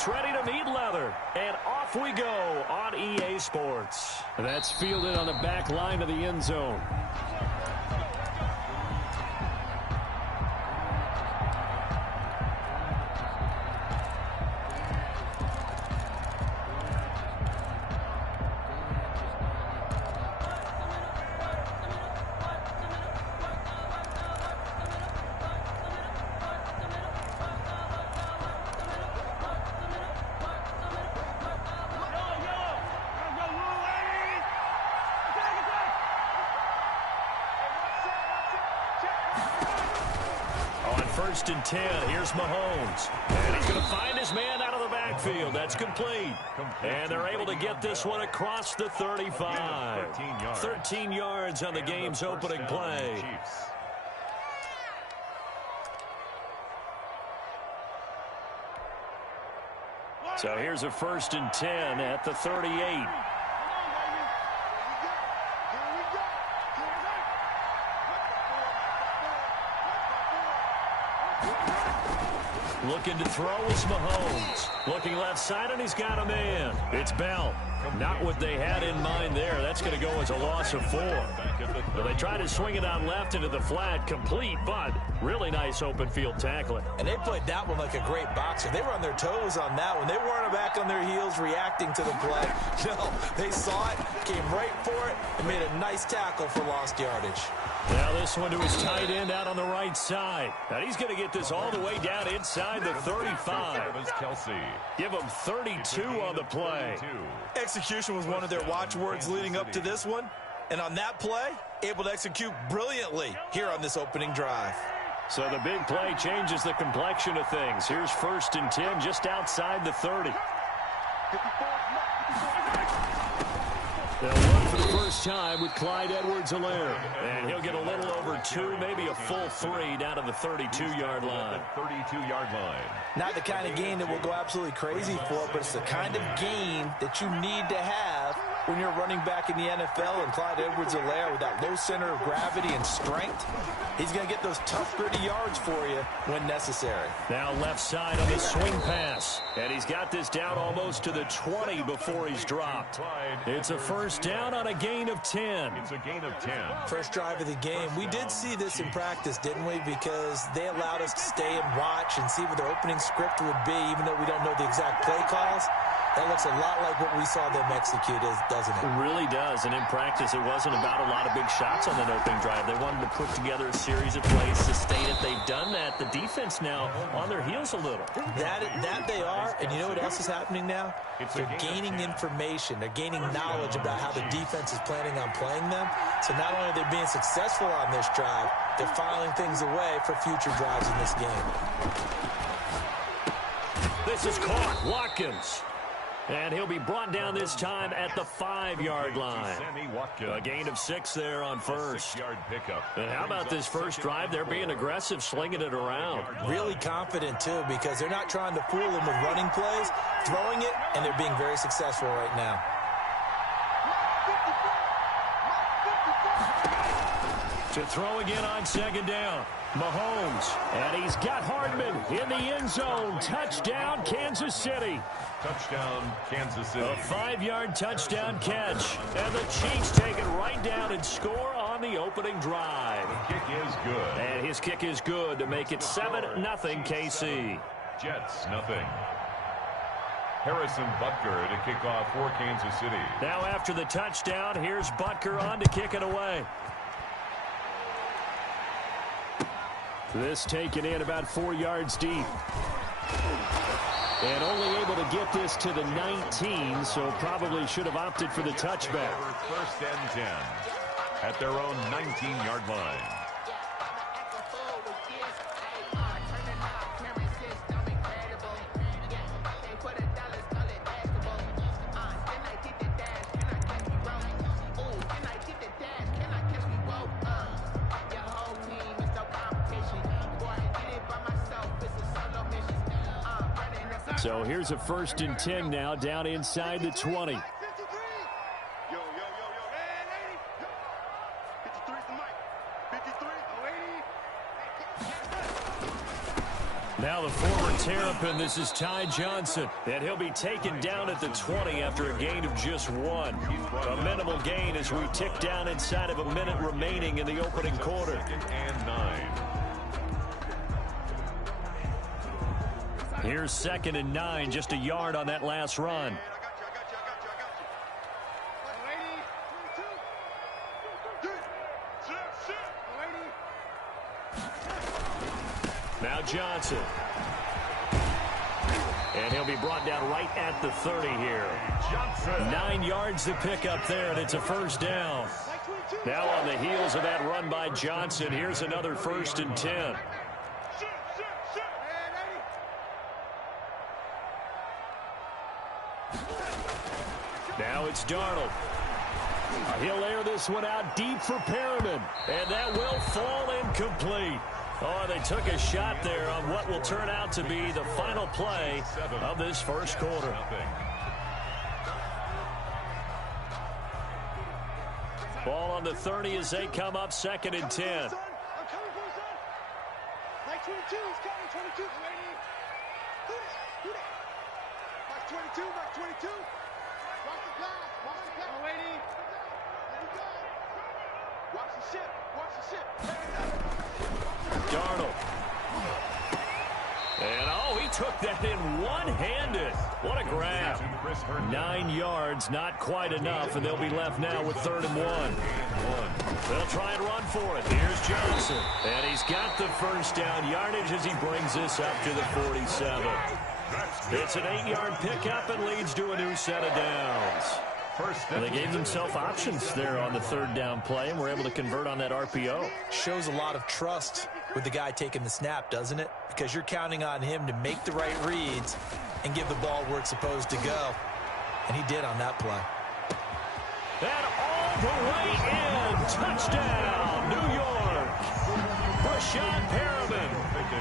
gets ready to meet leather. And off we go on EA Sports. That's fielded on the back line of the end zone. First and 10. Here's Mahomes. And he's going to find his man out of the backfield. That's complete. And they're able to get this one across the 35. 13 yards on the game's opening play. So here's a first and 10 at the 38. Looking to throw is Mahomes. Looking left side, and he's got a man. It's Bell. Not what they had in mind there. That's going to go as a loss of 4. So they try to swing it out left into the flat, complete, but really nice open field tackling. And they played that one like a great boxer. They were on their toes on that one. They weren't back on their heels reacting to the play. No, they saw it, came right for it, and made a nice tackle for lost yardage. Now this one to his tight end out on the right side. And he's going to get this all the way down inside the 35. Give him 32 on the play. Execution was one of their watchwords leading up to this one. And on that play, able to execute brilliantly here on this opening drive. So the big play changes the complexion of things. Here's first and 10 just outside the 30. They'll run for the first time with Clyde Edwards-Helaire. And he'll get a little over 2, maybe a full 3 down to the 32-yard line. 32-yard line. Not the kind of gain that we'll go absolutely crazy for, but it's the kind of gain that you need to have when you're running back in the NFL. And Clyde Edwards-Helaire, with that low center of gravity and strength, he's going to get those tough, gritty yards for you when necessary. Now left side on the swing pass. And he's got this down almost to the 20 before he's dropped. It's a first down on a gain of 10. It's a gain of 10. First drive of the game. We did see this in practice, didn't we? Because they allowed us to stay and watch and see what their opening script would be, even though we don't know the exact play calls. That looks a lot like what we saw them execute, doesn't it? It really does. And in practice, it wasn't about a lot of big shots on that opening drive. They wanted to put together a series of plays, sustain it. They've done that. The defense now on their heels a little. That they are. And you know what else is happening now? They're gaining information. They're gaining knowledge about how the defense is planning on playing them. So not only are they being successful on this drive, they're filing things away for future drives in this game. This is caught. Watkins. And he'll be brought down this time at the 5-yard line. A gain of 6 there on first. 6-yard pickup. And how about this first drive? They're being aggressive, slinging it around. Really confident, too, because they're not trying to fool them with running plays, throwing it, and they're being very successful right now. To throw again on second down. Mahomes. And he's got Hardman in the end zone. Touchdown, Kansas City. Touchdown, Kansas City. A 5-yard touchdown catch. And the Chiefs take it right down and score on the opening drive. The kick is good. And his kick is good to make it 7-0 KC. Jets, nothing. Harrison Butker to kick off for Kansas City. Now after the touchdown, here's Butker on to kick it away. This taken in about 4 yards deep. And only able to get this to the 19, so probably should have opted for the touchback. First and 10 at their own 19-yard line. So here's a first and 10 now down inside the 20. Now the former Terrapin, this is Ty Johnson, and he'll be taken down at the 20 after a gain of just 1. A minimal gain as we tick down inside of a minute remaining in the opening quarter. 2nd and 9. Here's 2nd and 9, just a yard on that last run. Now Johnson. And he'll be brought down right at the 30 here. 9 yards to pick up there, and it's a first down. Now on the heels of that run by Johnson, here's another 1st and 10. Now it's Darnold. He'll air this one out deep for Perriman, and that will fall incomplete. Oh, they took a shot there on what will turn out to be the final play of this first quarter. Ball on the 30 as they come up 2nd and 10. Darnold. And, oh, he took that in one-handed. What a grab. 9 yards, not quite enough, and they'll be left now with 3rd and 1. They'll try and run for it. Here's Johnson. And he's got the first down yardage as he brings this up to the 47. It's an 8-yard pickup and leads to a new set of downs. And they gave themselves options there on the 3rd down play, and were able to convert on that RPO. Shows a lot of trust with the guy taking the snap, doesn't it? Because you're counting on him to make the right reads and give the ball where it's supposed to go. And he did on that play. And all the way in. Touchdown, New York. Brashad Perriman,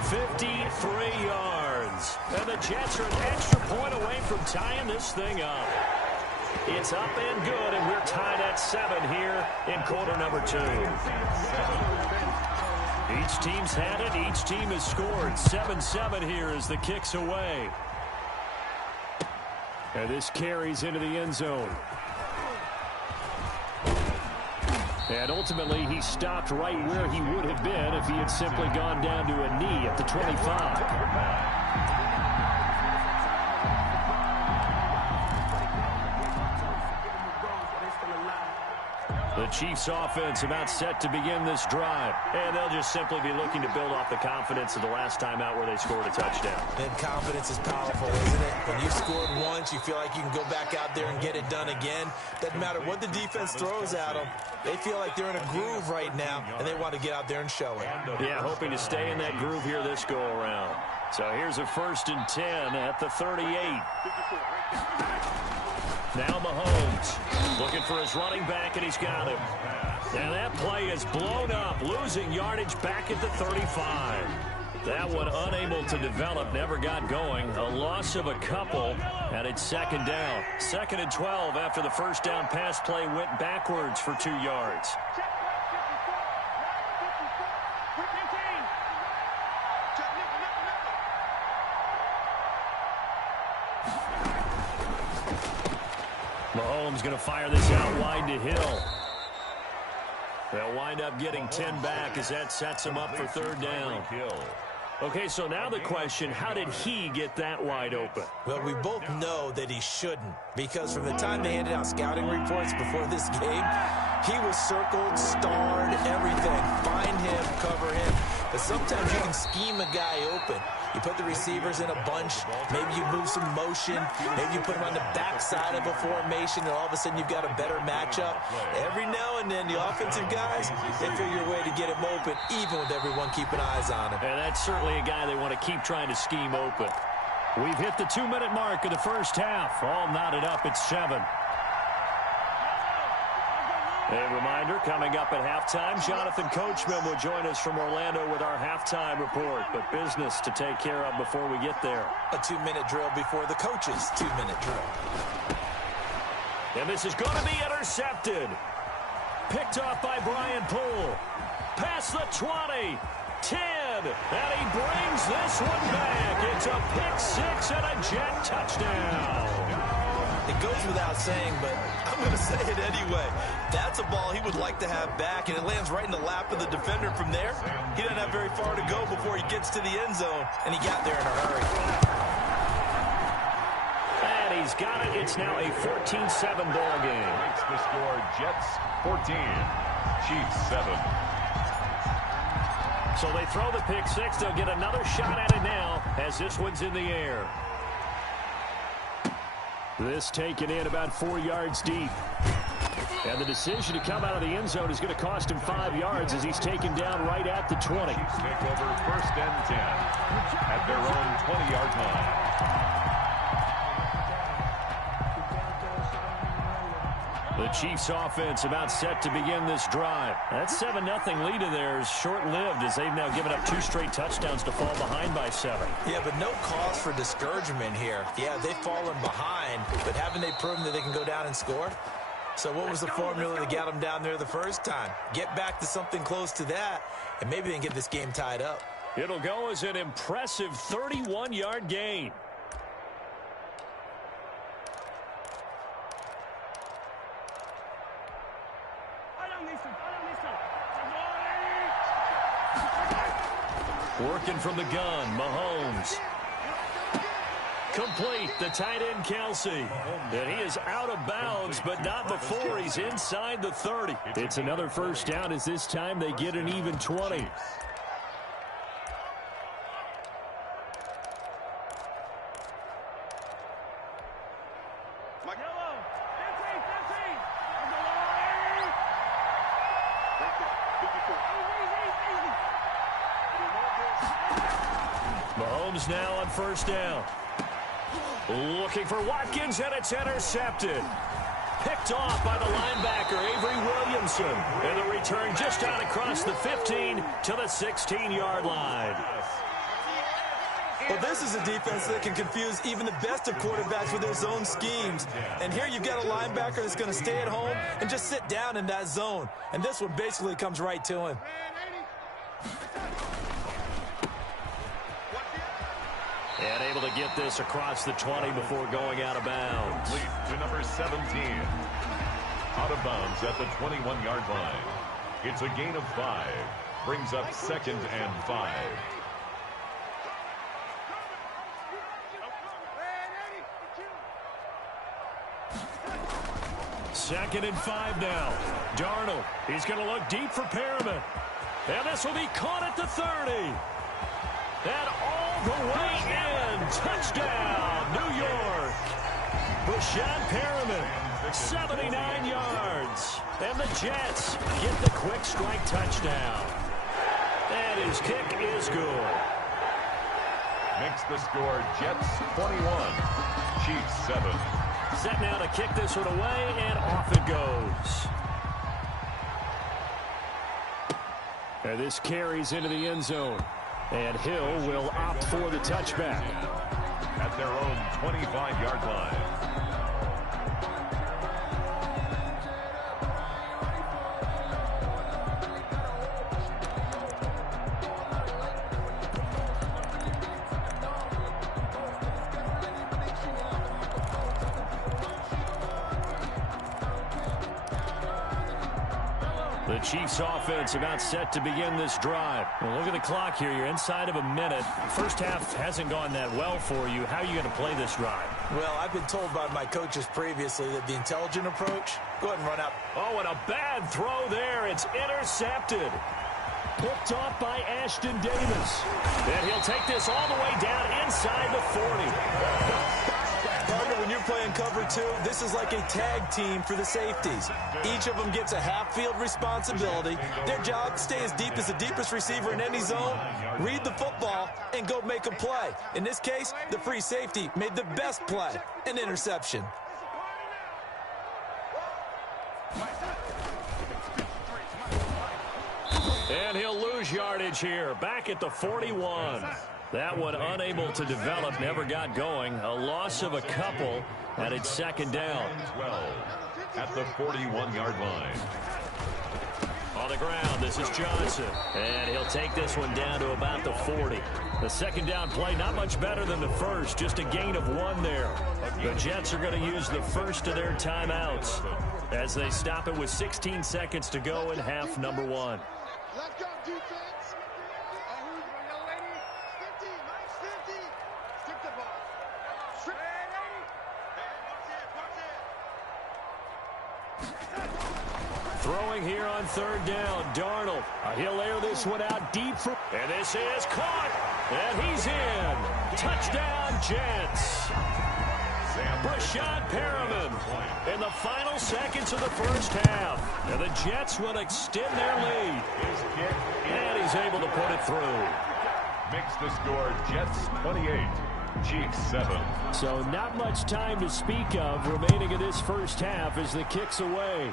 53 yards. And the Jets are an extra point away from tying this thing up. It's up and good, and we're tied at 7 here in quarter number 2. Each team's had it. Each team has scored. 7-7 here as the kick's away. And this carries into the end zone. And ultimately, he stopped right where he would have been if he had simply gone down to a knee at the 25. The Chiefs offense about set to begin this drive. And they'll just simply be looking to build off the confidence of the last time out where they scored a touchdown. And confidence is powerful, isn't it? When you've scored once, you feel like you can go back out there and get it done again. Doesn't matter what the defense throws at them. They feel like they're in a groove right now, and they want to get out there and show it. Yeah, hoping to stay in that groove here this go-around. So here's a 1st and 10 at the 38. Now Mahomes looking for his running back, and he's got him. And that play is blown up, losing yardage back at the 35. That one unable to develop, never got going. A loss of a couple, and it's 2nd down. 2nd and 12 after the first down pass play went backwards for 2 yards. Mahomes going to fire this out wide to Hill. They'll wind up getting 10 back as that sets him up for 3rd down. Okay, so now the question, how did he get that wide open? Well, we both know that he shouldn't, because from the time they handed out scouting reports before this game, he was circled, starred, everything. Find him, cover him. But sometimes you can scheme a guy open. You put the receivers in a bunch. Maybe you move some motion. Maybe you put them on the backside of a formation, and all of a sudden you've got a better matchup. Every now and then, the offensive guys, they figure a way to get him open, even with everyone keeping eyes on him. And that's certainly a guy they want to keep trying to scheme open. We've hit the 2-minute mark of the first half. All knotted up at 7. A reminder, coming up at halftime, Jonathan Coachman will join us from Orlando with our halftime report. But business to take care of before we get there. A 2-minute drill before the coach's 2-minute drill. And this is going to be intercepted. Picked off by Brian Poole. Past the 20, 10, again. And he brings this one back. It's a pick-6 and a Jet touchdown. It goes without saying, but I'm going to say it anyway. That's a ball he would like to have back, and it lands right in the lap of the defender from there. He doesn't have very far to go before he gets to the end zone, and he got there in a hurry. And he's got it. It's now a 14-7 ball game. Makes the score Jets 14, Chiefs 7. So they throw the pick-6. They'll get another shot at it now as this one's in the air. This taken in about 4 yards deep. And the decision to come out of the end zone is going to cost him 5 yards as he's taken down right at the 20. Chiefs take over 1st and 10 at their own 20-yard line. The Chiefs offense about set to begin this drive. That 7-0 lead of theirs short-lived as they've now given up 2 straight touchdowns to fall behind by 7. Yeah, but no cause for discouragement here. Yeah, they've fallen behind, but haven't they proven that they can go down and score? So what was the formula that got them down there the first time? Get back to something close to that, and maybe they can get this game tied up. It'll go as an impressive 31-yard gain. Working from the gun, Mahomes. Complete, the tight end, Kelsey. And he is out of bounds, but not before he's inside the 30. It's another first down as this time they get an even 20. Mahomes now on first down. Looking for Watkins, and it's intercepted. Picked off by the linebacker, Avery Williamson. And the return just out across the 15 to the 16-yard line. Well, this is a defense that can confuse even the best of quarterbacks with their zone schemes. And here you've got a linebacker that's going to stay at home and just sit down in that zone. And this one basically comes right to him. And able to get this across the 20 before going out of bounds. Lead to number 17. Out of bounds at the 21-yard line. It's a gain of 5. Brings up 2nd and 5. Second and 5 now. Darnold, he's going to look deep for Perriman. And this will be caught at the 30. And all the way in. Touchdown, New York. Brashad Perriman, 79 yards. And the Jets get the quick strike touchdown. And his kick is good. Makes the score Jets 21, Chiefs 7. Set now to kick this one away, and off it goes. And this carries into the end zone. And Hill will opt for the touchback. At their own 25-yard line. The Chiefs offense about set to begin this drive. Well, look at the clock here. You're inside of a minute. First half hasn't gone that well for you. How are you going to play this drive? Well, I've been told by my coaches previously that the intelligent approach, go ahead and run out. Oh, and a bad throw there. It's intercepted. Picked off by Ashton Davis. And he'll take this all the way down inside the 40. Partner, when you're playing cover 2, this is like a tag team for the safeties. Each of them gets a half-field responsibility. Their job, stay as deep as the deepest receiver in any zone, read the football, and go make a play. In this case, the free safety made the best play, an interception. And he'll lose yardage here, back at the 41. That one unable to develop, never got going. A loss of a couple, and it's second down. 12 at the 41-yard line. On on the ground. This is Johnson. And he'll take this one down to about the 40. The second down play, not much better than the first. Just a gain of 1 there. The Jets are going to use the first of their timeouts as they stop it with 16 seconds to go in half number 1. Let's go, defense. Who's young lady? 50, minus 50. Strip the ball. Strip. Throwing here on third down, Darnold. He'll air this one out deep for, and this is caught, and he's in. Touchdown, Jets. Brashad Perriman in the final seconds of the first half. And the Jets will extend their lead. And he's able to put it through. Makes the score Jets 28, Chiefs 7. So not much time to speak of remaining in this first half as the kick's away.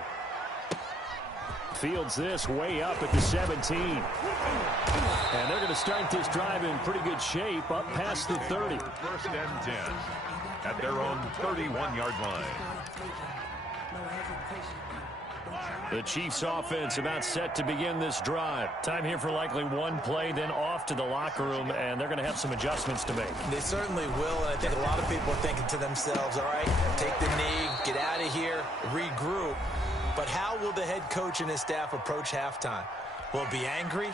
Fields this way up at the 17. And they're going to start this drive in pretty good shape up past the 30. First and 10 at their own 31-yard line. The Chiefs offense about set to begin this drive. Time here for likely one play, then off to the locker room, and they're going to have some adjustments to make. They certainly will, and I think a lot of people are thinking to themselves, all right, take the knee, get out of here, regroup. But how will the head coach and his staff approach halftime? Will it be angry?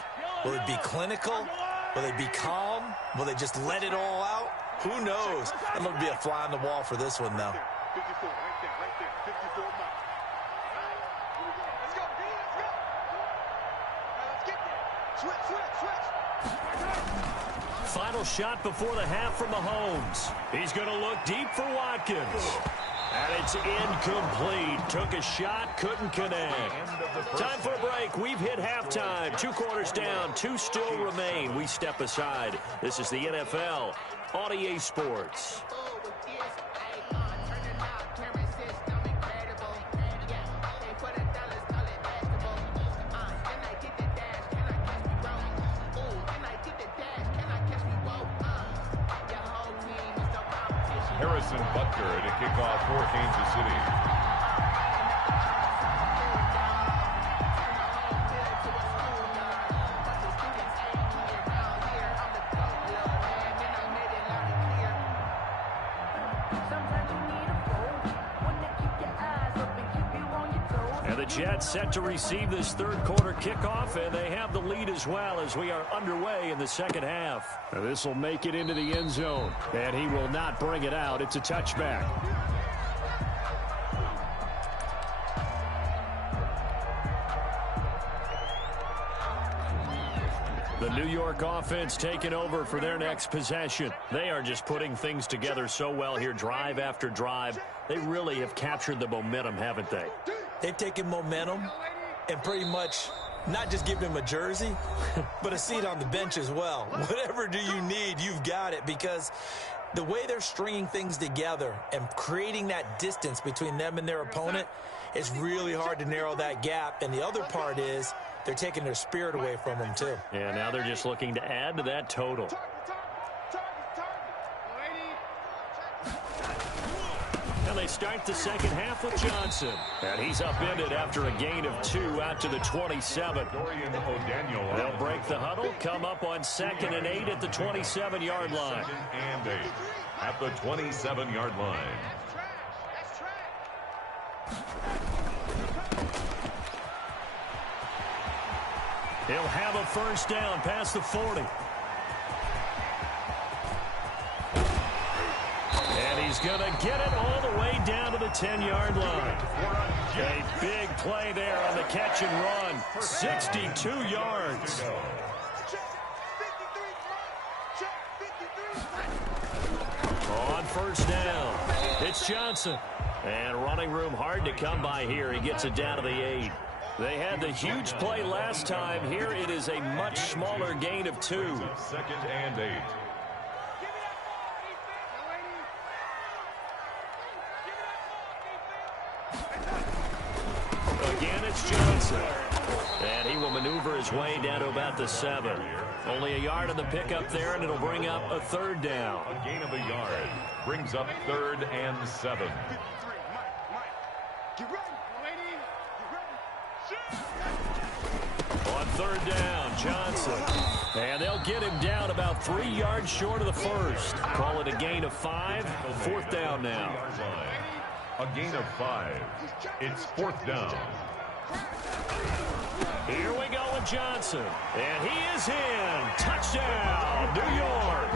Will it be clinical? Will they be calm? Will they just let it all out? Who knows? It'll be a fly on the wall for this one, though. 54, right there, 54 miles. Let's go, D, let's go. Let's get there. Switch. Final shot before the half from Mahomes. He's going to look deep for Watkins. And it's incomplete. Took a shot, couldn't connect. Time for a break. We've hit halftime. 2 quarters down, 2 still remain. We step aside. This is the NFL on EA Sports. Harrison Butker to kick off for Kansas City. And the Jets set to receive this third quarter kickoff, and they have the lead as well as we are underway in the second half. This will make it into the end zone, and he will not bring it out. It's a touchback. The New York offense taking over for their next possession. They are just putting things together so well here, drive after drive. They really have captured the momentum, haven't they? They've taken momentum and pretty much not just given him a jersey, but a seat on the bench as well. Whatever do you need, you've got it, because the way they're stringing things together and creating that distance between them and their opponent, it's really hard to narrow that gap. And the other part is they're taking their spirit away from them, too. Yeah, now they're just looking to add to that total. And they start the second half with Johnson. And he's upended after a gain of 2 out to the 27. They'll break the huddle, come up on 2nd and 8 at the 27-yard line. 2nd and 8 at the 27-yard line. He'll have a first down past the 40. And he's going to get it all the way down to the 10-yard line. A big play there on the catch and run. 62 yards. On first down, it's Johnson. And running room hard to come by here. He gets it down to the 8. They had the huge play last time. Here it is a much smaller gain of 2. 2nd and 8. Again, it's Johnson. And he will maneuver his way down to about the 7. Only a yard on the pickup there, and it'll bring up a third down. A gain of a yard brings up 3rd and 7. On third down, Johnson. And they'll get him down about 3 yards short of the first. Call it a gain of 5. Fourth down now. A gain of 5. It's fourth down. Here we go with Johnson. And he is in. Touchdown, New York.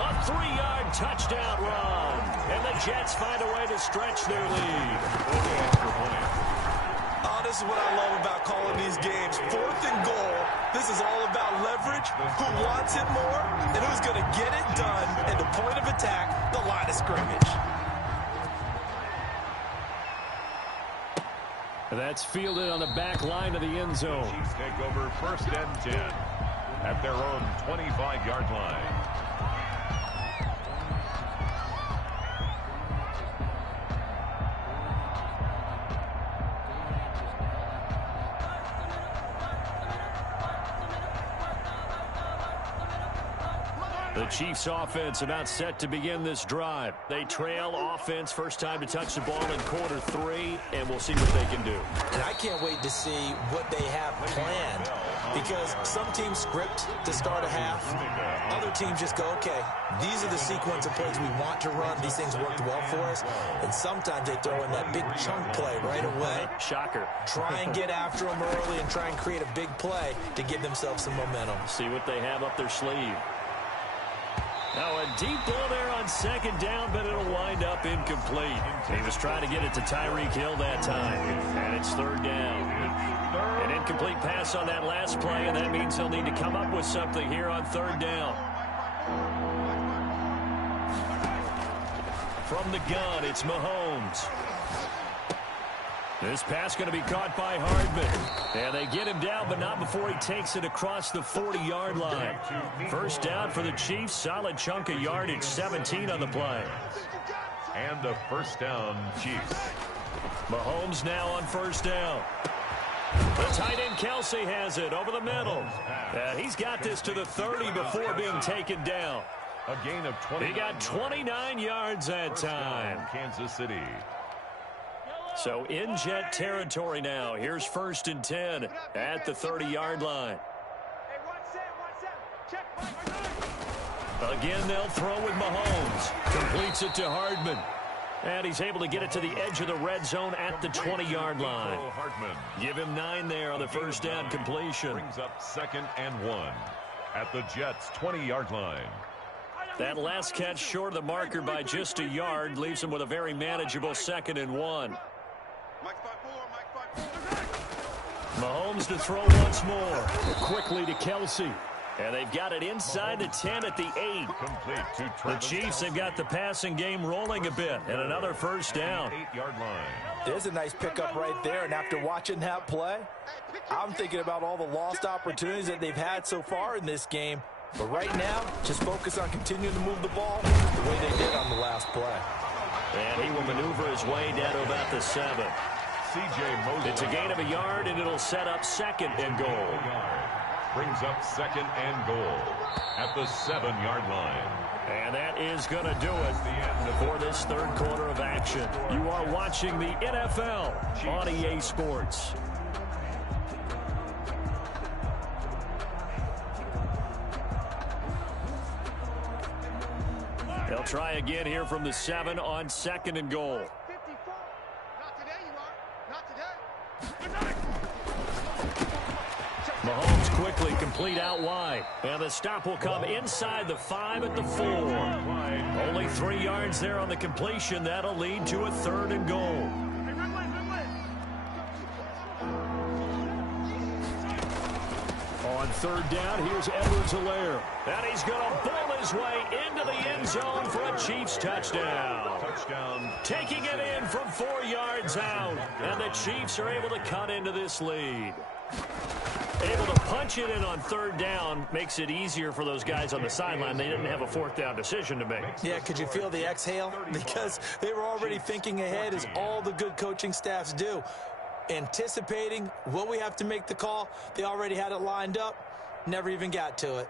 A 3-yard touchdown run. And the Jets find a way to stretch their lead. Oh, this is what I love about calling these games. Fourth and goal. This is all about leverage, who wants it more, and who's going to get it done at the point of attack, the line of scrimmage. That's fielded on the back line of the end zone. Chiefs take over first and 10 at their own 25-yard line. The Chiefs offense about set to begin this drive. They trail offense, first time to touch the ball in quarter 3, and we'll see what they can do. And I can't wait to see what they have planned, because some teams script to start a half. Other teams just go, okay, these are the sequence of plays we want to run. These things worked well for us. And sometimes they throw in that big chunk play right away. Shocker. Try and get after them early and try and create a big play to give themselves some momentum. See what they have up their sleeve. Now a deep ball there on second down, but it'll wind up incomplete. He was trying to get it to Tyreek Hill that time, and it's third down. An incomplete pass on that last play, and that means he'll need to come up with something here on third down. From the gun, it's Mahomes. This pass going to be caught by Hardman. And they get him down, but not before he takes it across the 40-yard line. First down for the Chiefs. Solid chunk of yardage, 17 on the play. And the first down, Chiefs. Mahomes now on first down. The tight end Kelsey has it over the middle. He's got this to the 30 before being taken down. A gain of 20. He got 29 yards that time. Kansas City. So in Jet territory now. Here's first and 10 at the 30-yard line. Again, they'll throw with Mahomes. Completes it to Hardman. And he's able to get it to the edge of the red zone at the 20-yard line. Give him 9 there on the first down completion. Brings up second and 1 at the Jets' 20-yard line. That last catch short of the marker by just a yard leaves him with a very manageable second and 1. Mahomes to throw once more. Quickly to Kelsey. And they've got it inside the 10 at the 8. Complete to The Chiefs have got the passing game rolling a bit. And another first down. 8-yard line. There's a nice pickup right there. And after watching that play, I'm thinking about all the lost opportunities that they've had so far in this game. But right now, just focus on continuing to move the ball the way they did on the last play. And he will maneuver his way down to about the 7. It's a gain of a yard, and it'll set up second and goal. Brings up second and goal at the 7-yard line. And that is going to do it for this third quarter of action. You are watching the NFL on EA Sports. They'll try again here from the 7 on second and goal. Mahomes quickly complete out wide. And the stop will come inside the 5 at the 4. Only 3 yards there on the completion. That'll lead to a third and goal. On third down, here's Edwards-Helaire. And he's going to ball his way into the end zone for a Chiefs touchdown. Taking it in from 4 yards out. And the Chiefs are able to cut into this lead. Able to punch it in on third down makes it easier for those guys on the sideline. They didn't have a fourth down decision to make. Yeah, could you feel the exhale? Because they were already thinking ahead, as all the good coaching staffs do. Anticipating, will we have to make the call? They already had it lined up. Never even got to it.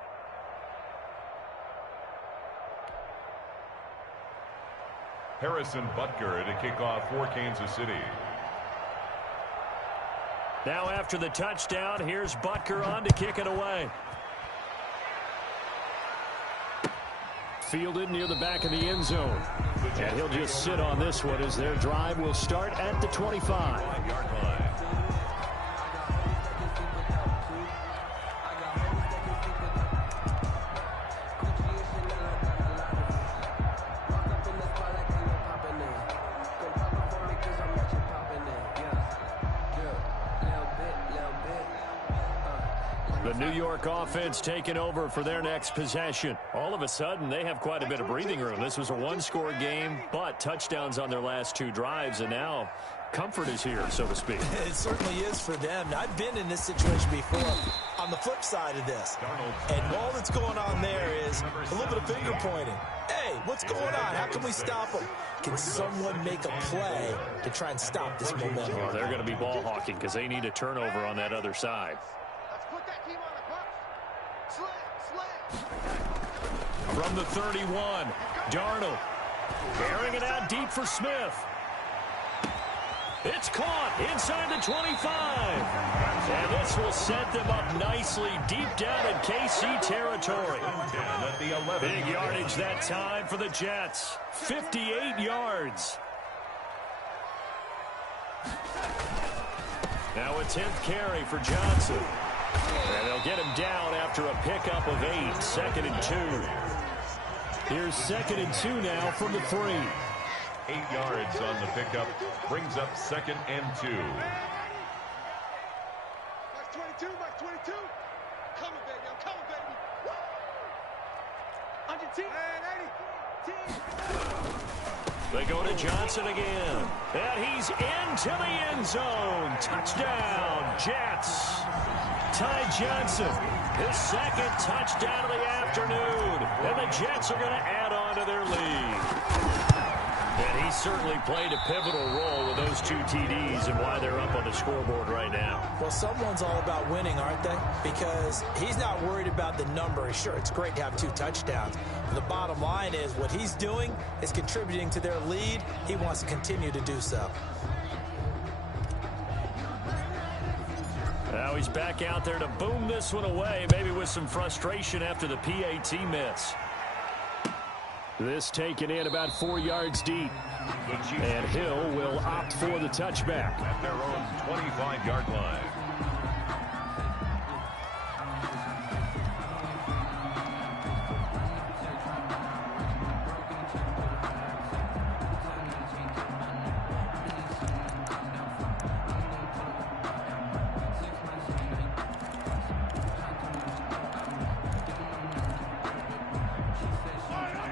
Harrison Butker to kick off for Kansas City. Now after the touchdown, here's Butker on to kick it away. Fielded near the back of the end zone. And he'll just sit on this one as their drive will start at the 25-yard line. The New York offense taking over for their next possession. All of a sudden, they have quite a bit of breathing room. This was a one-score game, but touchdowns on their last two drives, and now comfort is here, so to speak. It certainly is for them. I've been in this situation before on the flip side of this. And all that's going on there is a little bit of finger pointing. Hey, what's going on? How can we stop them? Can someone make a play to try and stop this momentum? Well, they're going to be ball hawking because they need a turnover on that other side. From the 31, Darnold carrying it out deep for Smith. It's caught inside the 25. And this will set them up nicely deep down in KC territory. Big yardage that time for the Jets. 58 yards. Now a 10th carry for Johnson. And they'll get him down after a pickup of 8, 2nd and 2. Here's 2nd and 2 now from the 3. 8 yards on the pickup. Brings up 2nd and 2. Mike 22, Mike 22. Coming, baby, I'm coming, baby. Woo! 100 team. And 80 team. They go to Johnson again. And he's into the end zone. Touchdown, Jets. Ty Johnson, his second touchdown of the afternoon. And the Jets are going to add on to their lead. And he certainly played a pivotal role with those 2 TDs and why they're up on the scoreboard right now. Well, someone's all about winning, aren't they? Because he's not worried about the number. Sure, it's great to have 2 touchdowns. But the bottom line is what he's doing is contributing to their lead. He wants to continue to do so. Now he's back out there to boom this one away, maybe with some frustration after the PAT miss. This taken in about 4 yards deep. And Hill will opt for the touchback. At their own 25-yard line.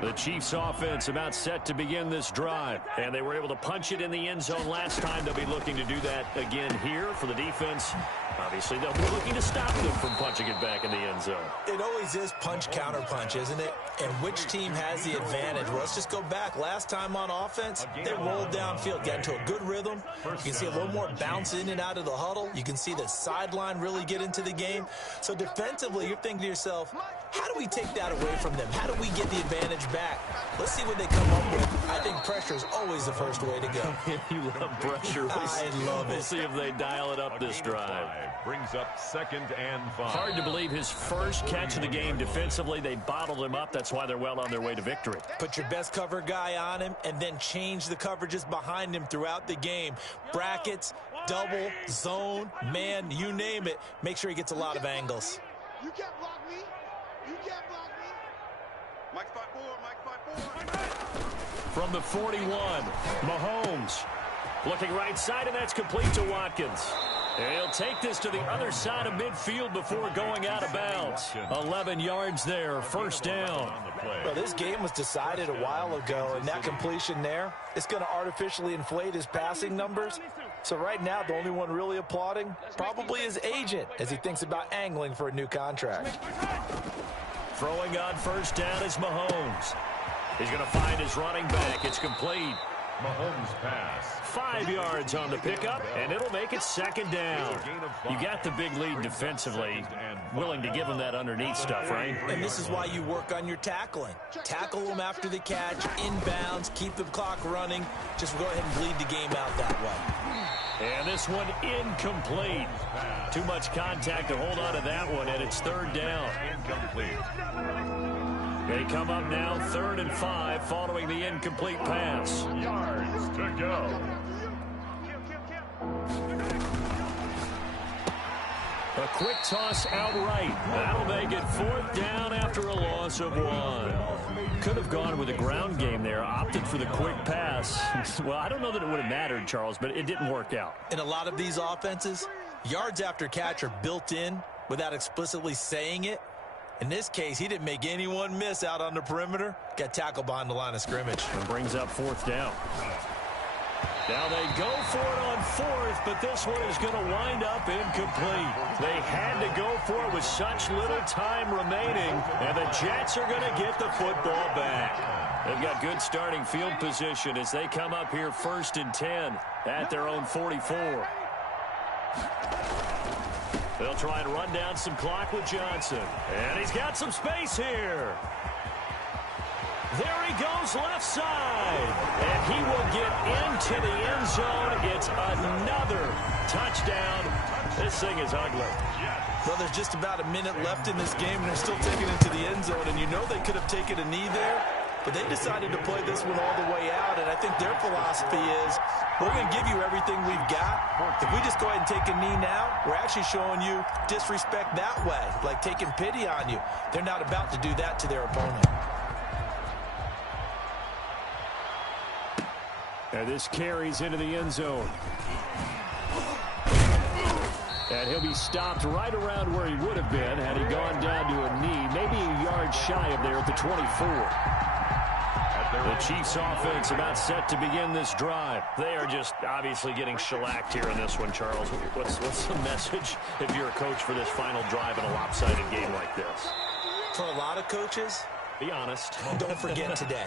The Chiefs offense about set to begin this drive, and they were able to punch it in the end zone last time. They'll be looking to do that again here for the defense. Obviously, they'll be looking to stop them from punching it back in the end zone. It always is punch-counter-punch, isn't it? And which team has the advantage? Well, let's just go back. Last time on offense, they rolled downfield, got into a good rhythm. You can see a little more bounce in and out of the huddle. You can see the sideline really get into the game. So defensively, you're thinking to yourself, how do we take that away from them? How do we get the advantage back? Let's see what they come up with. I think pressure is always the first way to go. You love pressure. I love it. We'll see if they dial it up this drive. Brings up 2nd and 5. Hard to believe his first catch of the game defensively. They bottled him up. That's why they're well on their way to victory. Put your best cover guy on him and then change the coverages behind him throughout the game. Brackets, double, zone, man, you name it. Make sure he gets a lot of angles. You can't block me. You can't block me. Mike 5-4, Mike 5-4. From the 41, Mahomes looking right side, and that's complete to Watkins. And he'll take this to the other side of midfield before going out of bounds. 11 yards there, first down. Well, this game was decided a while ago, and that completion there, it's going to artificially inflate his passing numbers. So right now, the only one really applauding probably his agent as he thinks about angling for a new contract. Throwing on first down is Mahomes. He's going to find his running back. It's complete. Mahomes' pass. 5 yards on the pickup, and it'll make it 2nd down. You got the big lead defensively, willing to give them that underneath stuff, right? And this is why you work on your tackling. Tackle them after the catch, inbounds, keep the clock running. Just go ahead and bleed the game out that way. And this one incomplete. Too much contact to hold on to that one, and it's 3rd down. Incomplete. They come up now 3rd and 5 following the incomplete pass. Yards to go. A quick toss outright. That'll make it 4th down after a loss of 1. Could have gone with a ground game there, opted for the quick pass. Well, I don't know that it would have mattered, Charles, but it didn't work out. In a lot of these offenses, yards after catch are built in without explicitly saying it. In this case, he didn't make anyone miss out on the perimeter. Got tackled behind the line of scrimmage. And brings up 4th down. Now they go for it on 4th, but this one is going to wind up incomplete. They had to go for it with such little time remaining, and the Jets are going to get the football back. They've got good starting field position as they come up here 1st and 10 at their own 44. They'll try and run down some clock with Johnson. And he's got some space here. There he goes left side. And he will get into the end zone. It's another touchdown. This thing is ugly. Well, there's just about a minute left in this game, and they're still taking it to the end zone. And you know they could have taken a knee there, but they decided to play this one all the way out. And I think their philosophy is, we're going to give you everything we've got. If we just go ahead and take a knee now, we're actually showing you disrespect that way, like taking pity on you. They're not about to do that to their opponent. And this carries into the end zone. And he'll be stopped right around where he would have been had he gone down to a knee, maybe a yard shy of there at the 24. The Chiefs offense about set to begin this drive. They are just obviously getting shellacked here in this one, Charles. What's the message if you're a coach for this final drive in a lopsided game like this? For a lot of coaches, be honest. Don't forget today.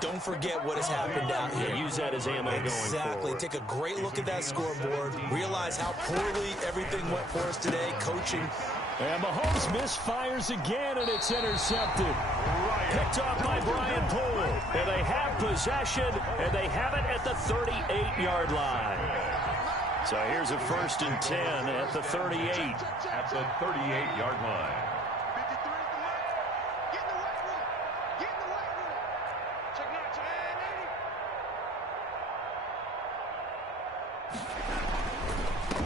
Don't forget what has happened out here. Use that as ammo going forward. Exactly. Take a great look at that scoreboard. Realize how poorly everything went for us today, coaching. And Mahomes misfires again, and it's intercepted. Picked off by Brian Poole. And they have possession, and they have it at the 38-yard line. So here's a 1st and 10 at the 38. At the 38-yard line.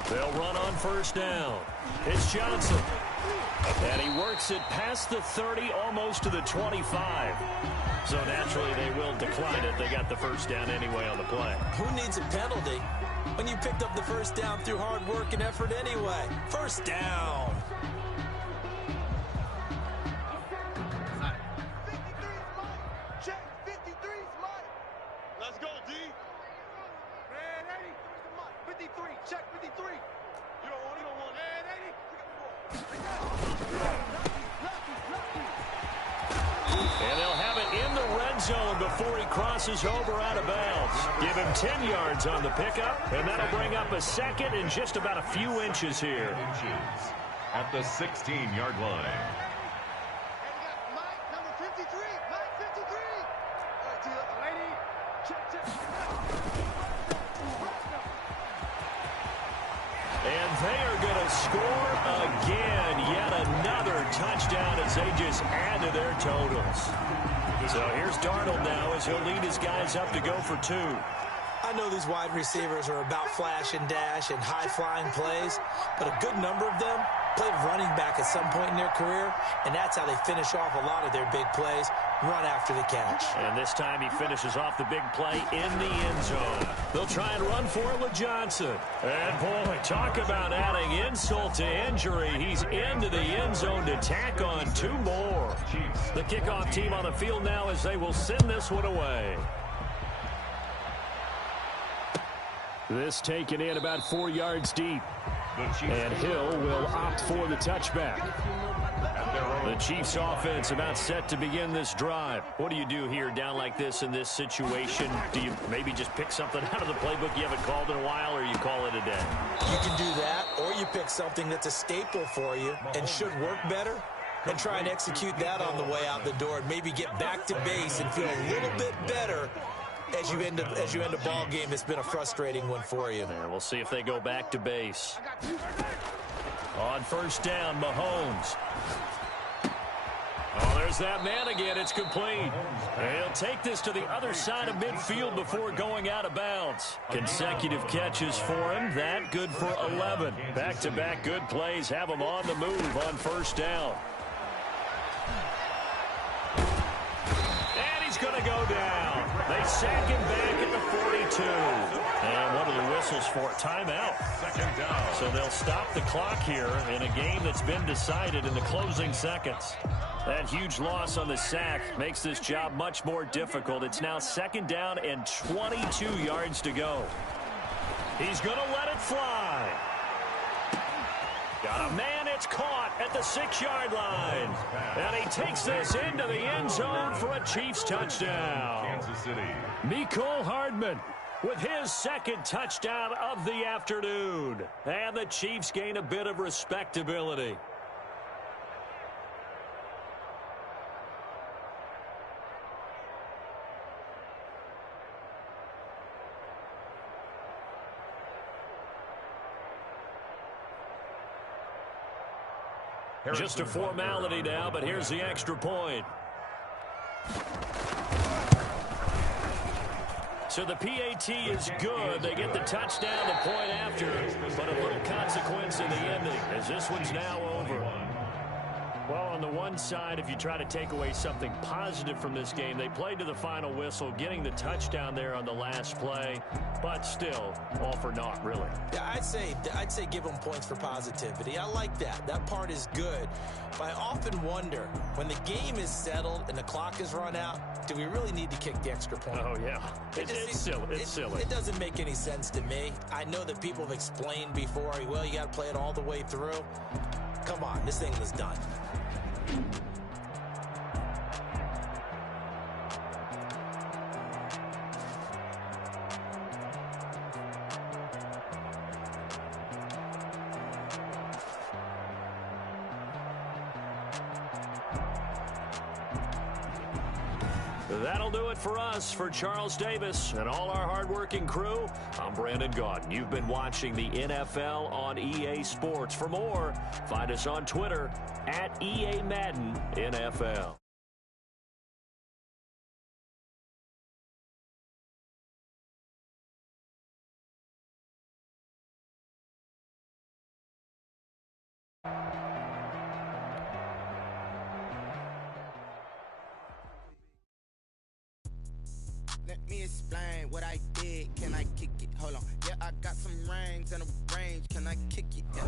They'll run on 1st down. It's Johnson. And he works it past the 30, almost to the 25. So naturally they will decline it. They got the 1st down anyway on the play. Who needs a penalty when you picked up the 1st down through hard work and effort anyway? 1st down. Check 53's Mike. Let's go, D. Man, 80. 53. Check 53. You don't want man, 80. And they'll have it in the red zone before he crosses over out of bounds. Give him 10 yards on the pickup, and that'll bring up a 2nd and just about a few inches here. At the 16-yard line. Mike, number 53. Mike, 53. All right, T, lady. Check. And they are going to score again. Yet another touchdown as they just add to their totals. So here's Darnold now as he'll lead his guys up to go for 2. I know these wide receivers are about flash and dash and high-flying plays, but a good number of them played running back at some point in their career, and that's how they finish off a lot of their big plays, run after the catch. And this time he finishes off the big play in the end zone. They'll try and run for it with Johnson. And boy, talk about adding insult to injury. He's into the end zone to tack on 2 more. The kickoff team on the field now as they will send this one away. This taken in about 4 yards deep. And Hill will opt for the touchback. At their own. The Chiefs offense about set to begin this drive. What do you do here down like this in this situation? Do you maybe just pick something out of the playbook you haven't called in a while, or you call it a day? You can do that, or you pick something that's a staple for you and should work better and try and execute that on the way out the door and maybe get back to base and feel a little bit better as you end a ball game that's been a frustrating one for you. And we'll see if they go back to base. On first down, Mahomes. Oh, there's that man again. It's complete. He'll take this to the other side of midfield before going out of bounds. Consecutive catches for him. That good for 11. Back-to-back good plays have him on the move on first down. And he's going to go down. They sack him back at the 42. And what are the whistles for? Timeout. Second down. So they'll stop the clock here in a game that's been decided in the closing seconds. That huge loss on the sack makes this job much more difficult. It's now second down and 22 yards to go. He's going to let it fly. Got a man, it's caught at the 6-yard line. And he takes this into the end zone for a Chiefs touchdown. Kansas City. Mecole Hardman with his second touchdown of the afternoon. And the Chiefs gain a bit of respectability. Just a formality now, but here's the extra point. So the PAT is good. They get the touchdown, the point after, but a little consequence in the ending as this one's now over. Well, on the one side, if you try to take away something positive from this game, they played to the final whistle, getting the touchdown there on the last play, but still, all for naught, really. Yeah, I'd say give them points for positivity. I like that. That part is good. But I often wonder, when the game is settled and the clock is run out, do we really need to kick the extra point? Oh, yeah. It's silly. It's silly. It doesn't make any sense to me. I know that people have explained before, well, you got to play it all the way through. Come on, this thing is done. That'll do it for us. For Charles Davis and all our hardworking crew, I'm Brandon Gaudin. You've been watching the NFL on EA Sports. For more, find us on Twitter at EA Madden NFL. Let me explain what I did. Can I kick it? Hold on. Yeah, I got some rings and a range. Can I kick it? Yeah.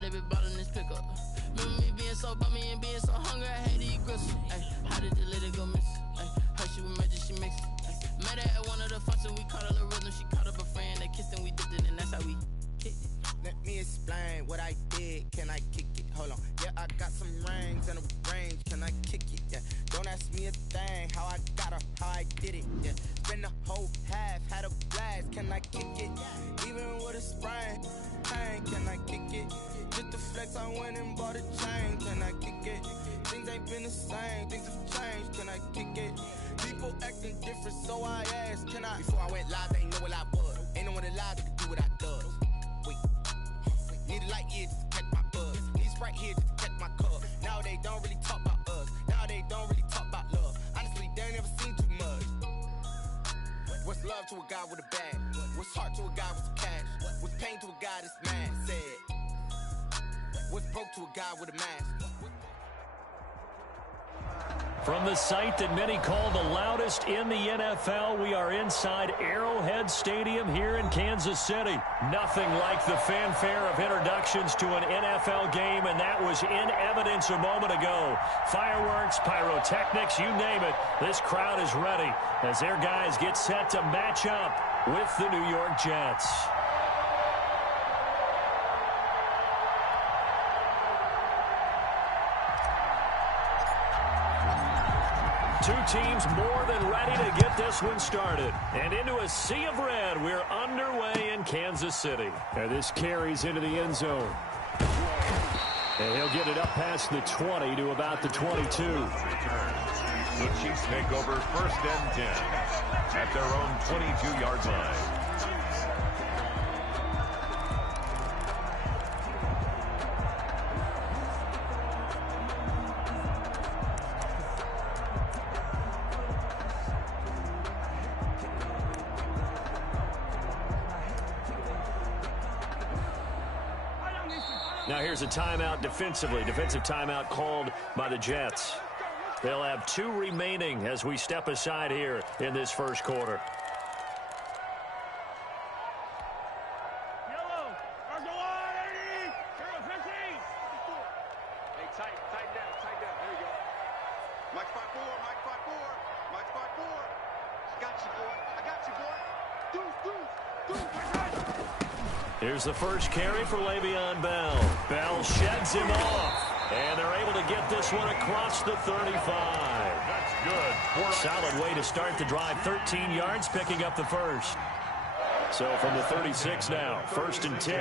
They be ballin' this pickup. Remember me being so bummy and being so hungry, I had to eat gristle. Ay, how did the lady go miss? Ay, her she was magic, she mixed. Met her at one of the functions, we caught her the rhythm. She caught up a friend, they kissed and we dipped it, and that's how we kicked it. Let me explain what I did. Can I kick it? Hold on. Yeah, I got some rings and a range. Can I kick it? Yeah. Don't ask me a thing. How I got her, how I did it. Yeah. Spend the whole half, had a blast. Can I kick it? Even with a sprain, pain. Can I kick it? Just the flex, I went and bought a chain. Can I kick it? Things ain't been the same. Things have changed. Can I kick it? People acting different, so I asked. Can I? Before I went live, they ain't know what I was. Ain't no one alive that could do what I does. Wait. Need a light year just to catch my buzz. Need Sprite here just to catch my cup. Now they don't really talk about us. Now they don't really talk about love. Honestly, they ain't never seen too much. What's love to a guy with a bag? What's heart to a guy with some cash? What's pain to a guy that's mad? Said, What's broke to a guy with a mask? From the site that many call the loudest in the NFL, we are inside Arrowhead Stadium here in Kansas City. Nothing like the fanfare of introductions to an NFL game, and that was in evidence a moment ago. Fireworks, pyrotechnics, you name it. This crowd is ready as their guys get set to match up with the New York Jets. Two teams more than ready to get this one started. And into a sea of red, we're underway in Kansas City. And this carries into the end zone. And he'll get it up past the 20 to about the 22. The Chiefs take over 1st and 10 at their own 22-yard line. Now here's a timeout defensively. Defensive timeout called by the Jets. They'll have 2 remaining as we step aside here in this first quarter. Yellow. First and 1, 80. 15. Hey, tighten down. There you go. Mike 5-4. Mike 5-4. Got you, boy. I got you, boy. Deuce. Here's the first carry for Le'Veon Bell. Bell sheds him off. And they're able to get this one across the 35. That's good. Solid way to start the drive. 13 yards, picking up the first. So from the 36 now, 1st and 10.